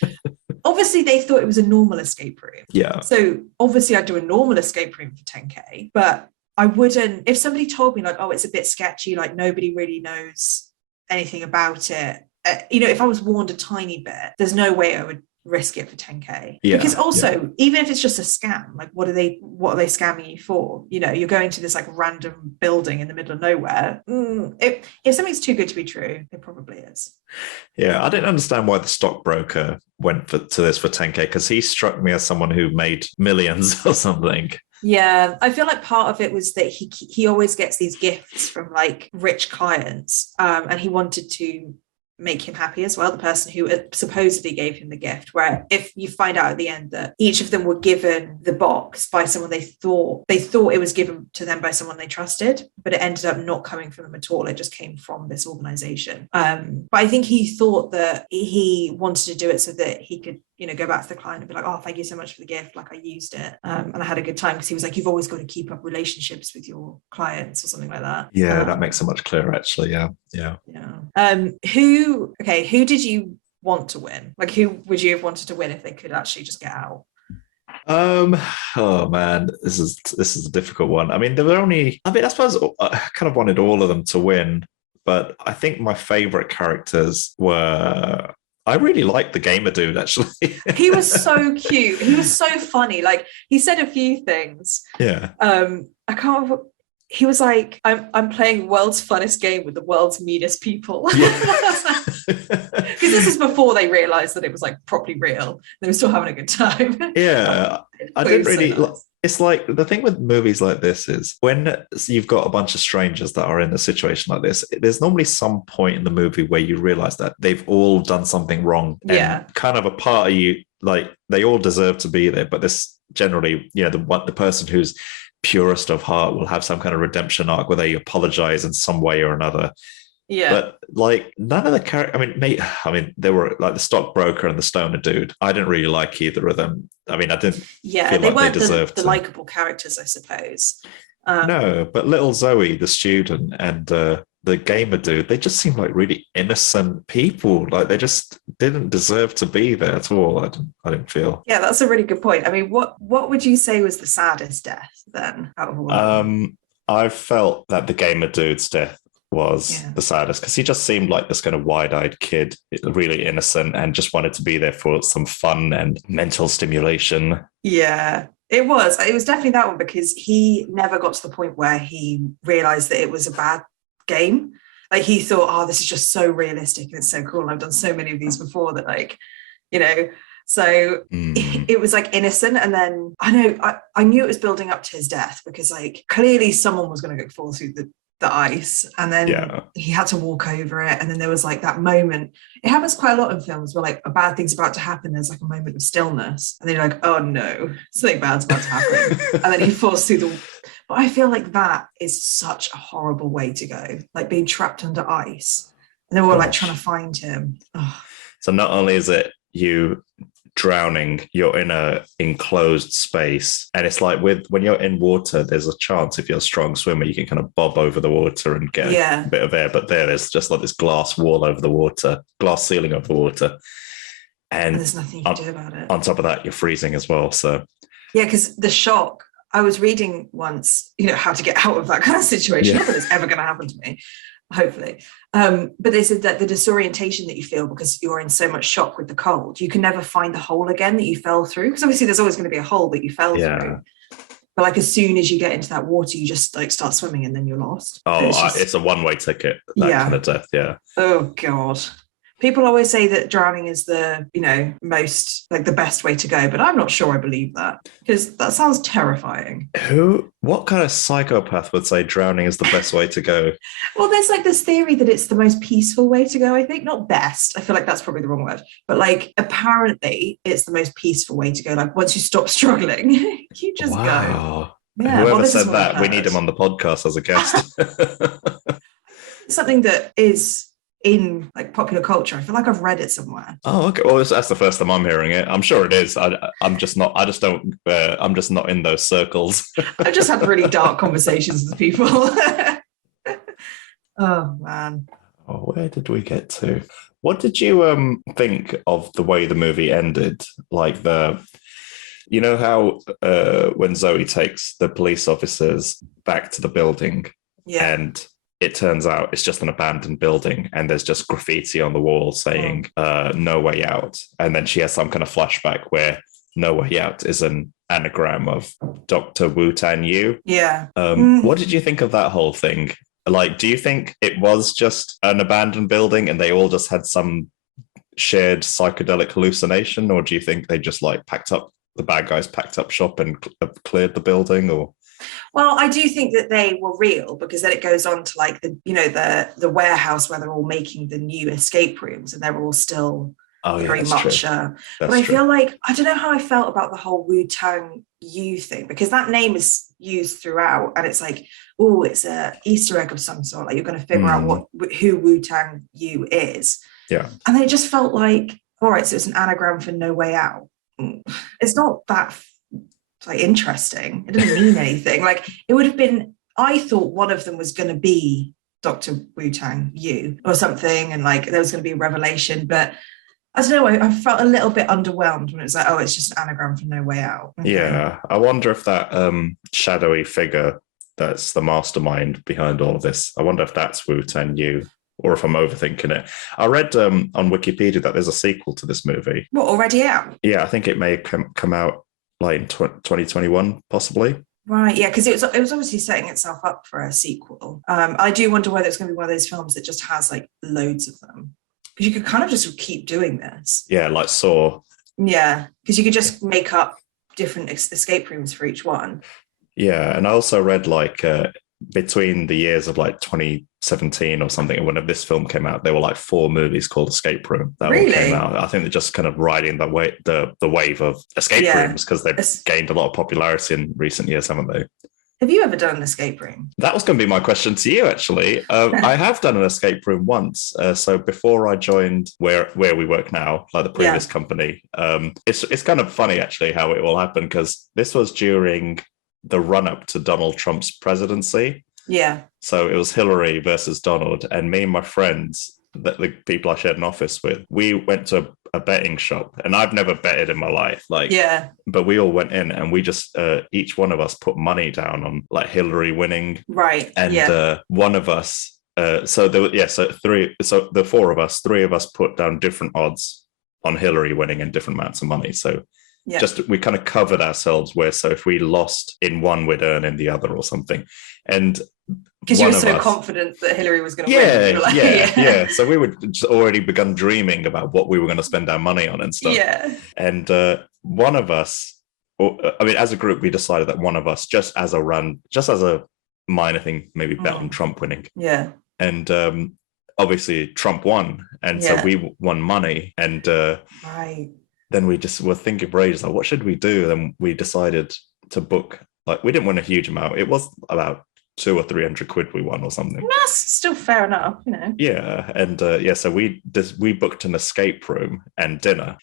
obviously they thought it was a normal escape room. Yeah. So obviously I'd do a normal escape room for 10K, but I wouldn't, if somebody told me like, oh, it's a bit sketchy, like nobody really knows anything about it. If I was warned a tiny bit, there's no way I would risk it for 10K. Because also, even if it's just a scam, like what are they scamming you for? You're going to this like random building in the middle of nowhere. If something's too good to be true, it probably is. I didn't understand why the stockbroker went to this for 10K, because he struck me as someone who made millions or something. I feel like part of it was that he always gets these gifts from like rich clients, and he wanted to make him happy as well, the person who supposedly gave him the gift, where if you find out at the end that each of them were given the box by someone they thought it was given to them by someone they trusted, but it ended up not coming from them at all. It just came from this organization. But I think he thought that he wanted to do it so that he could go back to the client and be like, oh, thank you so much for the gift, like I used it, and I had a good time, because he was like, you've always got to keep up relationships with your clients or something like that. That makes it much clearer, actually. Who did you want to win? Like, who would you have wanted to win if they could actually just get out? Oh man, this is a difficult one. I mean, I suppose I kind of wanted all of them to win, but I think my favorite characters were, I really liked the gamer dude, actually. He was so cute. He was so funny. Like, he said a few things. Yeah. I can't remember. he was like, I'm playing world's funnest game with the world's meanest people. Because this is before they realized that it was like properly real. They were still having a good time. Yeah. I didn't really... So nice. It's like the thing with movies like this is when you've got a bunch of strangers that are in a situation like this, there's normally some point in the movie where you realize that they've all done something wrong. Yeah. And kind of a part of you, like they all deserve to be there. But this generally, the person who's purest of heart will have some kind of redemption arc where they apologize in some way or another. Yeah. But like none of the characters, they were like the stockbroker and the stoner dude. I didn't really like either of them. I mean, I didn't feel they like weren't they deserved the likable characters, I suppose. No, but little Zoe, the student, and the gamer dude, they just seemed like really innocent people. Like they just didn't deserve to be there at all. I didn't feel. Yeah, that's a really good point. I mean, what would you say was the saddest death then out of all of them? I felt that the gamer dude's death was the saddest because he just seemed like this kind of wide-eyed kid, really innocent, and just wanted to be there for some fun and mental stimulation. Yeah, it was definitely that one, because he never got to the point where he realized that it was a bad game. Like he thought, oh, this is just so realistic and it's so cool, and I've done so many of these before that, like, so it was like innocent. And then I knew it was building up to his death, because like clearly someone was going to fall through the ice, and then he had to walk over it, and then there was like that moment. It happens quite a lot in films where like a bad thing's about to happen, there's like a moment of stillness, and then you're like, oh no, something bad's about to happen. And then he falls through but I feel like that is such a horrible way to go, like being trapped under ice, and then we're like trying to find him. So not only is it you drowning, you're in a enclosed space, and it's like when you're in water, there's a chance, if you're a strong swimmer, you can kind of bob over the water and get a bit of air, but there's just like this glass wall over the water, glass ceiling over the water, and there's nothing you can do about it. On top of that, you're freezing as well. So because the shock, I was reading once, how to get out of that kind of situation. Not that it's ever going to happen to me, hopefully. But they said that the disorientation that you feel because you're in so much shock with the cold, you can never find the hole again that you fell through. Because obviously there's always going to be a hole that you fell through. But like as soon as you get into that water, you just like start swimming and then you're lost. Oh, it's a one-way ticket, that kind of death, yeah. Oh, God. People always say that drowning is the, most, like the best way to go, but I'm not sure I believe that, because that sounds terrifying. What kind of psychopath would say drowning is the best way to go? Well, there's like this theory that it's the most peaceful way to go, I think. Not best. I feel like that's probably the wrong word. But like, apparently it's the most peaceful way to go. Like once you stop struggling, you just go. Yeah, whoever said that, we need him on the podcast as a guest. Something that is in like popular culture. I feel like I've read it somewhere. Oh, okay. Well, that's the first time I'm hearing it. I'm sure it is. I'm just not in those circles. I've just had really dark conversations with people. Oh man. Oh, where did we get to? What did you think of the way the movie ended? Like how when Zoe takes the police officers back to the building, and it turns out it's just an abandoned building, and there's just graffiti on the wall saying "No Way Out," and then she has some kind of flashback where "No Way Out" is an anagram of Dr. Wu-Tan Yu. Yeah. What did you think of that whole thing? Like, do you think it was just an abandoned building and they all just had some shared psychedelic hallucination, or do you think they just like the bad guys packed up shop and cleared the building? Or well, I do think that they were real, because then it goes on to like the warehouse where they're all making the new escape rooms, and they're all still very much. But I feel like, I don't know how I felt about the whole Wu-Tang Yu thing, because that name is used throughout, and it's like, oh, it's a Easter egg of some sort. Like you're going to figure out who Wu-Tang Yu is. Yeah. And then it just felt like, all right, so it's an anagram for No Way Out. It's not that like interesting. It doesn't mean anything. Like it would have been, I thought one of them was going to be Dr. Wu-Tang Yu or something, and like there was going to be a revelation, but I don't know, I felt a little bit underwhelmed when it was like, oh, it's just an anagram for No Way Out. Okay. Yeah, I wonder if that shadowy figure that's the mastermind behind all of this, I wonder if that's Wu-Tang Yu, or if I'm overthinking it. I read on Wikipedia that there's a sequel to this movie. What, already out? Yeah, I think it may come out like in 2021, possibly. Right, yeah, because it was obviously setting itself up for a sequel. I do wonder whether it's going to be one of those films that just has like loads of them, because you could kind of just keep doing this. Yeah, like Saw. Yeah, because you could just make up different escape rooms for each one. Yeah, and I also read like between the years of like 2017 or something, and when this film came out, there were like 4 movies called Escape Room that all came out. I think they're just kind of riding the wave of escape rooms because they've gained a lot of popularity in recent years, haven't they? Have you ever done an escape room? That was going to be my question to you, actually. I have done an escape room once. So before I joined where we work now, like the previous company, it's kind of funny, actually, how it all happened, because this was during the run-up to Donald Trump's presidency. Yeah. So it was Hillary versus Donald, and me and my friends, the people I shared an office with, we went to a betting shop, and I've never betted in my life. But we all went in, and we just each one of us put money down on like Hillary winning. Right. And one of us, so the 4 of us, 3 of us put down different odds on Hillary winning and different amounts of money. So we kind of covered ourselves so if we lost in one, we'd earn in the other or something. And because you were so confident that Hillary was going to win. So we would just already begun dreaming about what we were going to spend our money on and stuff. Yeah. And one of us, as a group, we decided that one of us, just as a minor thing, maybe bet on Trump winning. Yeah. And obviously Trump won. And so we won money. And right. Then we just were thinking for ages, like, what should we do? And then we decided to book, like, we didn't win a huge amount. It was about 200 or 300 quid we won or something. That's still fair enough, you know. Yeah. And so we booked an escape room and dinner.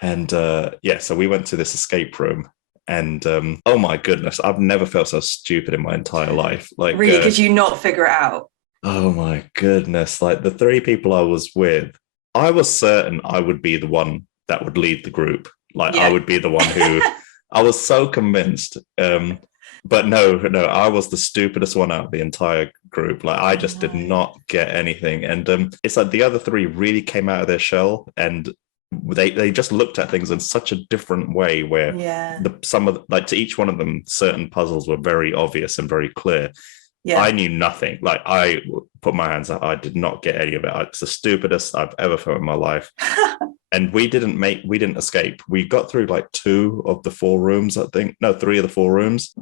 And so we went to this escape room, and oh my goodness, I've never felt so stupid in my entire life. Like, really, could you not figure it out? Oh my goodness. Like, the 3 people I was with, I was certain I would be the one that would lead the group. Like, I would be the one who I was so convinced. But no, I was the stupidest one out of the entire group. Like, I just did not get anything. And it's like the other 3 really came out of their shell, and they just looked at things in such a different way, where to each one of them, certain puzzles were very obvious and very clear. Yeah. I knew nothing. Like, I put my hands up. I did not get any of it. It's the stupidest I've ever felt in my life. And we didn't escape. We got through like 2 of the 4 rooms, I think. No, 3 of the 4 rooms.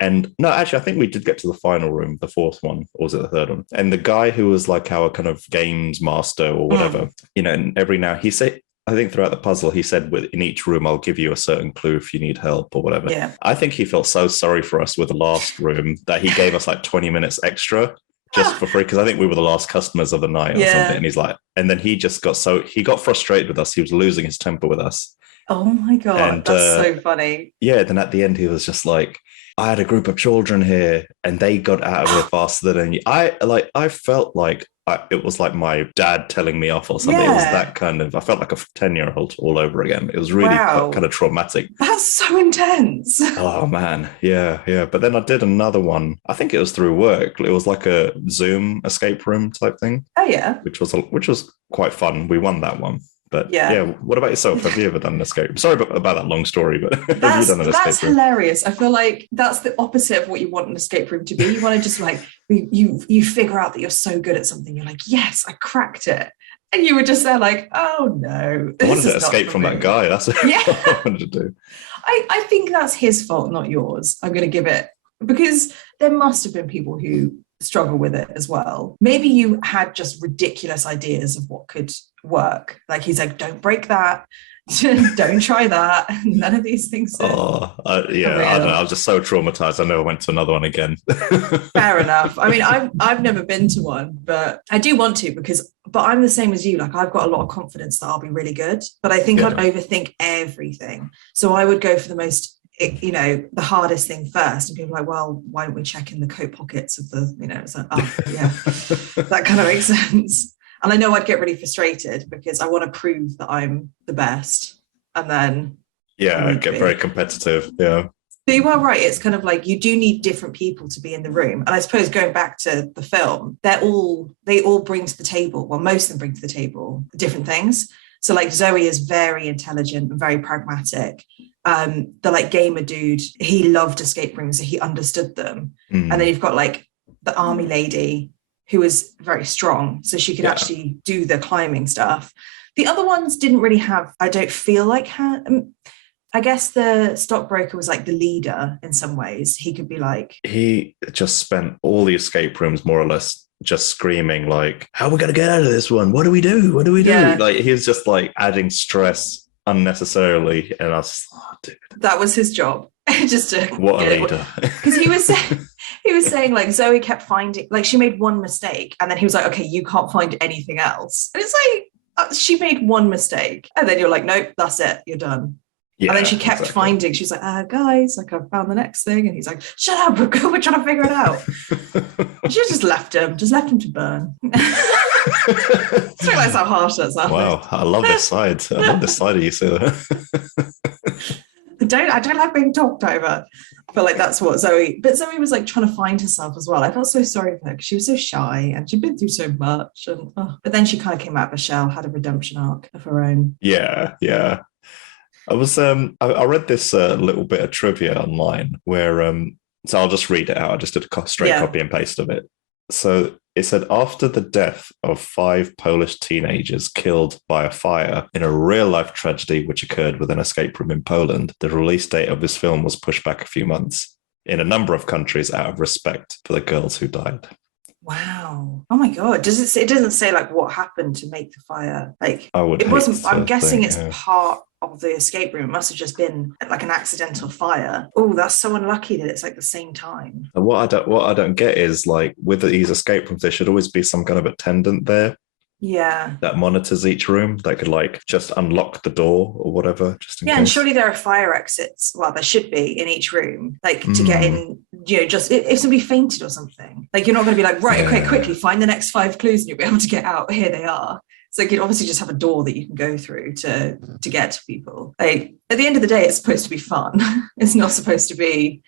And no, actually, I think we did get to the final room, the 4th one, or was it the 3rd one? And the guy who was like our kind of games master or whatever, and every now he said, I think throughout the puzzle, he said, in each room, I'll give you a certain clue if you need help or whatever. Yeah. I think he felt so sorry for us with the last room that he gave us like 20 minutes extra just for free, because I think we were the last customers of the night or something. And he's like, and then he just got frustrated with us. He was losing his temper with us. Oh my God, and, that's so funny. Yeah, then at the end, he was just like, I had a group of children here and they got out of here faster than you. I felt like it was like my dad telling me off or something. Yeah. It was that kind of, I felt like a 10-year-old all over again. It was really kind of traumatic. That's so intense. Oh man. Yeah. But then I did another one. I think it was through work. It was like a Zoom escape room type thing. Oh yeah. Which was quite fun. We won that one. But yeah, what about yourself? Have you ever done an escape room? Sorry about that long story, but have you done an escape room? That's hilarious. I feel like that's the opposite of what you want an escape room to be. You want to just like, you figure out that you're so good at something. You're like, yes, I cracked it. And you were just there like, oh no. I wanted to escape from that guy. That's what I wanted to do. I think that's his fault, not yours. I'm going to give it, because there must have been people who struggle with it as well. Maybe you had just ridiculous ideas of what could work. Like, he's like, don't break that. Don't try that. None of these things. I don't know. I was just so traumatized. I never went to another one again. Fair enough. I mean, I've never been to one, but I do want to, but I'm the same as you. Like, I've got a lot of confidence that I'll be really good, but I think I'd overthink everything. So I would go for the most, the hardest thing first, and people are like, well, why don't we check in the coat pockets of the, it's like, that kind of makes sense. And I know I'd get really frustrated because I want to prove that I'm the best, and then get very competitive. Yeah, but you are right. It's kind of like you do need different people to be in the room, and I suppose going back to the film, they all bring to the table. Well, most of them bring to the table different things. So like Zoe is very intelligent and very pragmatic. the like gamer dude, he loved escape rooms, so he understood them. And then you've got like the army lady who was very strong, so she could actually do the climbing stuff. The other ones didn't really have, I don't feel like, I guess the stockbroker was like the leader in some ways. He could be like... He just spent all the escape rooms more or less just screaming like, how are we going to get out of this one? What do we do? What do we do? Yeah. Like, he was just like adding stress unnecessarily. And I was just, oh, dude. That was his job. Just to what a leader. Because he was saying like Zoe kept finding, like she made one mistake and then he was like, okay, you can't find anything else. And it's like, she made one mistake. And then you're like, nope, that's it. You're done. Yeah, and then she kept finding, she's like, guys, like I've found the next thing. And he's like, shut up, we're trying to figure it out. She just left him to burn. Just realize how harsh that sounds. Wow, I love this side. I love this side of you, Sarah. I don't like being talked over. I feel like that's what but Zoe was like trying to find herself as well. I felt so sorry for her because she was so shy and she'd been through so much. And but then she kind of came out of her shell, had a redemption arc of her own. Yeah. I was I read this little bit of trivia online where so I'll just read it out. I just did a straight copy and paste of it. So it said, after the death of 5 Polish teenagers killed by a fire in a real-life tragedy which occurred with an escape room in Poland, the release date of this film was pushed back a few months in a number of countries out of respect for the girls who died. Wow. Oh my God. It doesn't say like what happened to make the fire? Like it wasn't, I'm guessing it's part of the escape room. It must have just been like an accidental fire. Oh, that's so unlucky that it's like the same time. And what I don't get is like with these escape rooms, there should always be some kind of attendant there. Yeah. That monitors each room that could like just unlock the door or whatever. Just in case. And surely there are fire exits. Well, there should be in each room, like to get in, just if somebody fainted or something, like you're not going to be like, right, okay, quickly find the next 5 clues and you'll be able to get out. Here they are. So you'd obviously just have a door that you can go through to get to people. Like at the end of the day, it's supposed to be fun. It's not supposed to be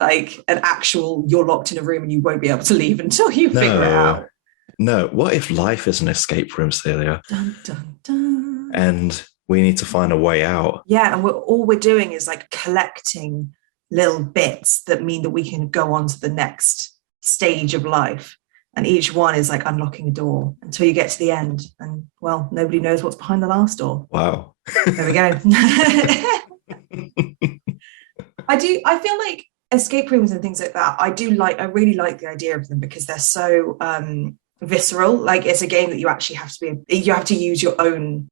like an actual, you're locked in a room and you won't be able to leave until you figure it out. No, what if life is an escape room, Celia? Dun, dun, dun. And we need to find a way out. Yeah, and all we're doing is like collecting little bits that mean that we can go on to the next stage of life. And each one is like unlocking a door until you get to the end. And well, nobody knows what's behind the last door. Wow. There we go. I feel like escape rooms and things like that, I really like the idea of them because they're so visceral. Like it's a game that you actually have to use your own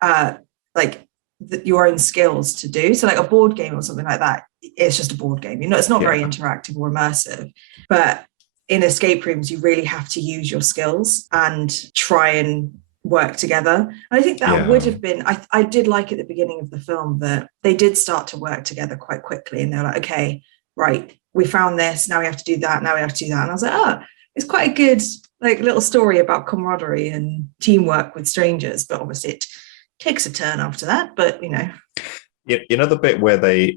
your own skills to do. So like a board game or something like that, it's just a board game. It's not very interactive or immersive. But in escape rooms, you really have to use your skills and try and work together. And I think that would have been, I did like at the beginning of the film that they did start to work together quite quickly. And they're like, okay, right, we found this, now we have to do that, now we have to do that. And I was like, it's quite a good like little story about camaraderie and teamwork with strangers. But obviously it takes a turn after that, but you know the bit where they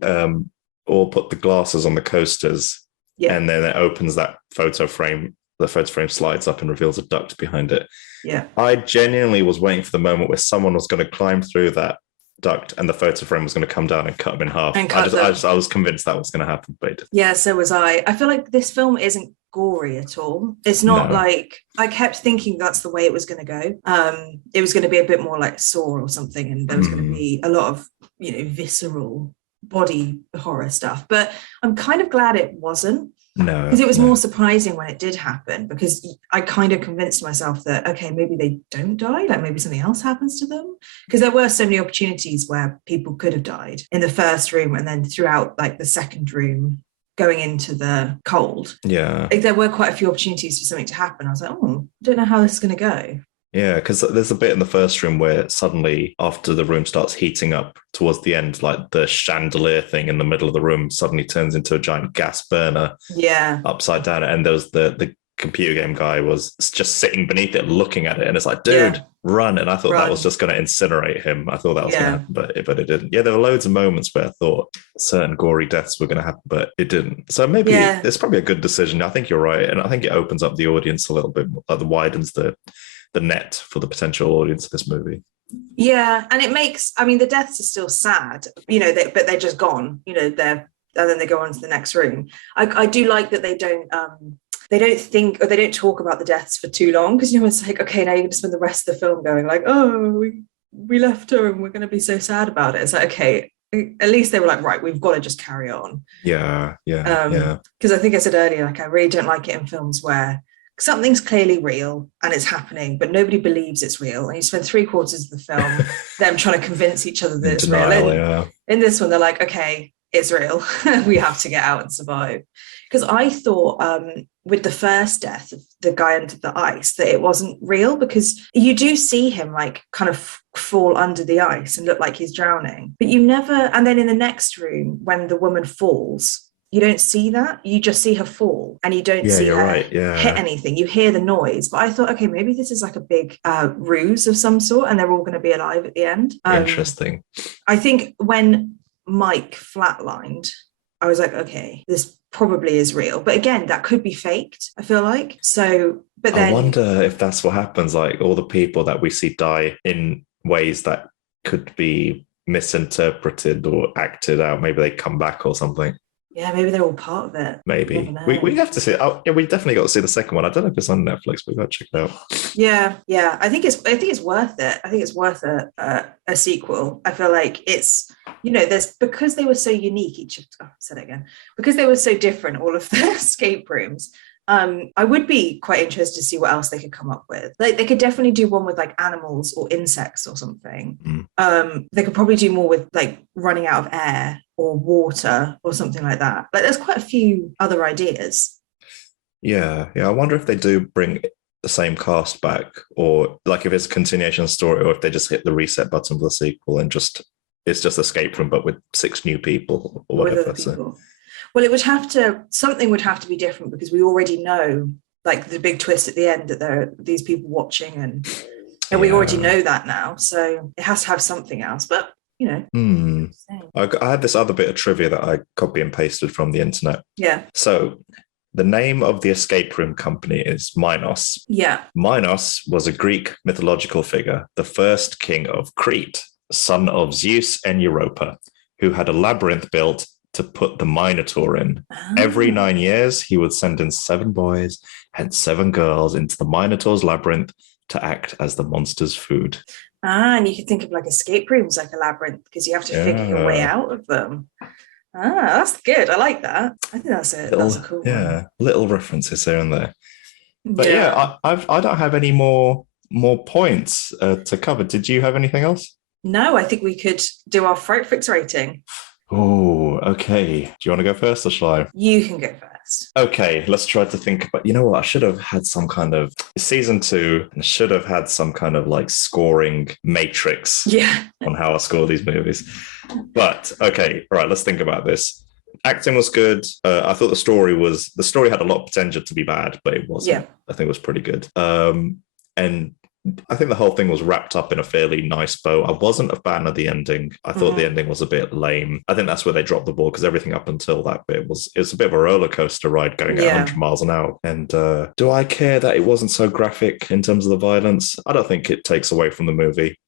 all put the glasses on the coasters and then it opens that photo frame, the photo frame slides up and reveals a duct behind it. I genuinely was waiting for the moment where someone was going to climb through that duct and the photo frame was going to come down and cut them in half. I was convinced that was going to happen, but it didn't. So was I feel like this film isn't gory at all. It's not like, I kept thinking that's the way it was going to go. It was going to be a bit more like Saw or something, and there was going to be a lot of visceral body horror stuff, but I'm kind of glad it wasn't. Because it was more surprising when it did happen, because I kind of convinced myself that, okay, maybe they don't die, like maybe something else happens to them. Because there were so many opportunities where people could have died in the first room and then throughout like the second room going into the cold. Like, there were quite a few opportunities for something to happen. I was like, I don't know how this is going to go. Yeah, because there's a bit in the first room where suddenly, after the room starts heating up towards the end, like the chandelier thing in the middle of the room suddenly turns into a giant gas burner. Upside down. And there was the computer game guy was just sitting beneath it looking at it. And it's like, dude, run. And I thought that was just going to incinerate him. I thought that was going to happen, but it didn't. Yeah, there were loads of moments where I thought certain gory deaths were going to happen, but it didn't. So maybe it's probably a good decision. I think you're right. And I think it opens up the audience a little bit more, like widens the net for the potential audience of this movie. Yeah, and it makes, I mean, the deaths are still sad, but they're just gone, and then they go on to the next room. I do like that they don't think, or they don't talk about the deaths for too long, because it's like, okay, now you're going to spend the rest of the film going like, oh, we left her and we're going to be so sad about it. It's like, okay, at least they were like, right, we've got to just carry on. Yeah. Because I think I said earlier, like, I really don't like it in films where something's clearly real and it's happening, but nobody believes it's real. And you spend 3/4 of the film them trying to convince each other that it's real. In this one, they're like, okay, it's real. We have to get out and survive. Because I thought with the first death of the guy under the ice that it wasn't real, because you do see him like kind of fall under the ice and look like he's drowning. But you never, and then in the next room, when the woman falls, you don't see that. You just see her fall and you don't see her hit anything. You hear the noise. But I thought, okay, maybe this is like a big ruse of some sort and they're all going to be alive at the end. Interesting. I think when Mike flatlined, I was like, okay, this probably is real. But again, that could be faked, I feel like. So, but then I wonder if that's what happens, like all the people that we see die in ways that could be misinterpreted or acted out. Maybe they come back or something. Yeah, maybe they're all part of it. Maybe we have to see it. Oh, yeah, we definitely got to see the second one. I don't know if it's on Netflix, but we got to check it out. Yeah. I think it's worth it. I think it's worth a sequel. I feel like it's, there's, because they were so unique. Because they were so different, all of the escape rooms. I would be quite interested to see what else they could come up with. Like they could definitely do one with like animals or insects or something. They could probably do more with like running out of air or water or something like that. Like there's quite a few other ideas. Yeah. I wonder if they do bring the same cast back, or like if it's a continuation story, or if they just hit the reset button for the sequel and it's just escape room but with 6 new people or whatever. Well, something would have to be different, because we already know like the big twist at the end that there are these people watching and we already know that now. So it has to have something else, but I had this other bit of trivia that I copy and pasted from the internet. Yeah. So the name of the escape room company is Minos. Yeah. Minos was a Greek mythological figure, the first king of Crete, son of Zeus and Europa, who had a labyrinth built to put the Minotaur in. Every 9 years, he would send in 7 boys and 7 girls into the Minotaur's labyrinth to act as the monster's food. And you could think of like escape rooms like a labyrinth, because you have to figure your way out of them. That's good. I like that. I think that's a cool one. Yeah, little references here and there. But I don't have any more points to cover. Did you have anything else? No, I think we could do our Fright Fix rating. Oh, okay. Do you want to go first or shall I? You can go first. Okay, let's try to think about, you know what? I should have had some kind of season 2 and should have had some kind of like scoring matrix on how I score these movies. But okay, all right, let's think about this. Acting was good. I thought the story had a lot of potential to be bad, but it wasn't. Yeah. I think it was pretty good. And I think the whole thing was wrapped up in a fairly nice bow. I wasn't a fan of the ending. I thought the ending was a bit lame. I think that's where they dropped the ball, because everything up until that bit it's a bit of a roller coaster ride going at 100 miles an hour. And do I care that it wasn't so graphic in terms of the violence? I don't think it takes away from the movie.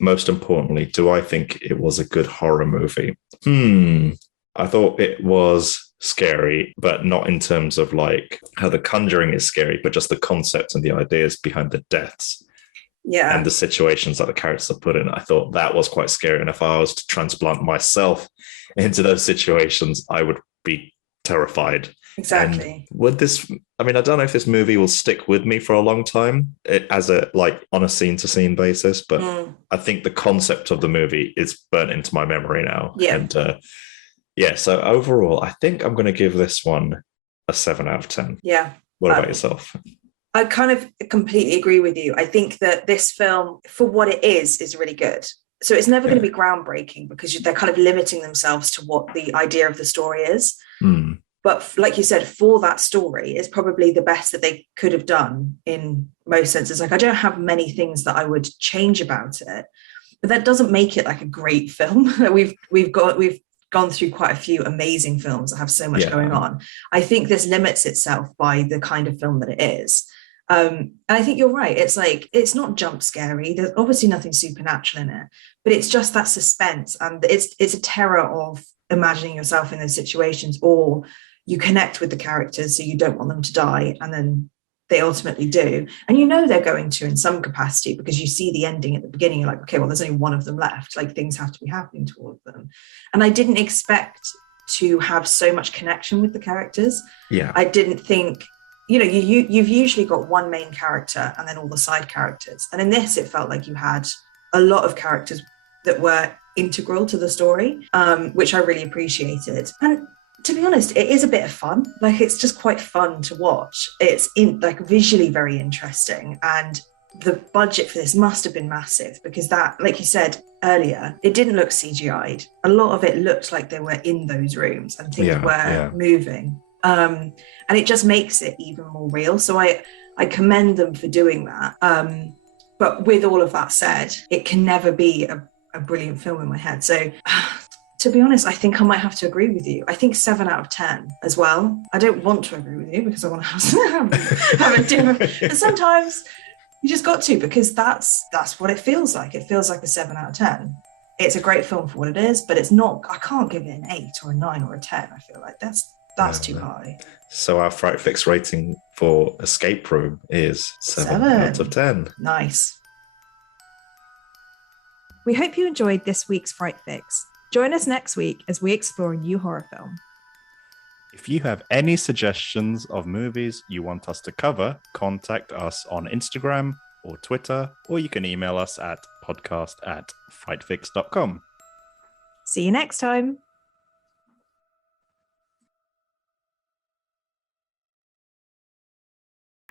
Most importantly, do I think it was a good horror movie? I thought it was scary, but not in terms of like how The Conjuring is scary, but just the concept and the ideas behind the deaths and the situations that the characters are put in. I thought that was quite scary, and if I was to transplant myself into those situations, I would be terrified. Exactly. And I don't know if this movie will stick with me for a long time as a like on a scene to scene basis, but I think the concept of the movie is burnt into my memory now. So overall, I think I'm going to give this one a 7 out of 10. Yeah. What about yourself? I kind of completely agree with you. I think that this film, for what it is really good. So it's never going to be groundbreaking, because they're kind of limiting themselves to what the idea of the story is. But like you said, for that story, it's probably the best that they could have done in most senses. Like, I don't have many things that I would change about it, but that doesn't make it like a great film. We've gone through quite a few amazing films that have so much going on. I think this limits itself by the kind of film that it is. And I think you're right. It's like, it's not jump scary. There's obviously nothing supernatural in it, but it's just that suspense. And it's a terror of imagining yourself in those situations, or you connect with the characters, so you don't want them to die. And then they ultimately do. And you know they're going to in some capacity, because you see the ending at the beginning. You're like, okay, well, there's only one of them left. Like, things have to be happening to all of them. And I didn't expect to have so much connection with the characters. Yeah. I didn't think, you've usually got one main character and then all the side characters. And in this, it felt like you had a lot of characters that were integral to the story, which I really appreciated. And to be honest, it is a bit of fun. Like, it's just quite fun to watch. It's visually very interesting. And the budget for this must have been massive, because that, like you said earlier, it didn't look CGI'd. A lot of it looked like they were in those rooms and things were moving. And it just makes it even more real. So I commend them for doing that. But with all of that said, it can never be a brilliant film in my head. So to be honest, I think I might have to agree with you. I think 7 out of 10 as well. I don't want to agree with you, because I want to have a different, but sometimes you just got to, because that's what it feels like. It feels like a 7 out of 10. It's a great film for what it is, but it's not, I can't give it an 8 or a 9 or a 10. I feel like that's too high. So our Fright Fix rating for Escape Room is 7 out of 10. Nice. We hope you enjoyed this week's Fright Fix. Join us next week as we explore a new horror film. If you have any suggestions of movies you want us to cover, contact us on Instagram or Twitter, or you can email us at podcast@frightfix.com. See you next time.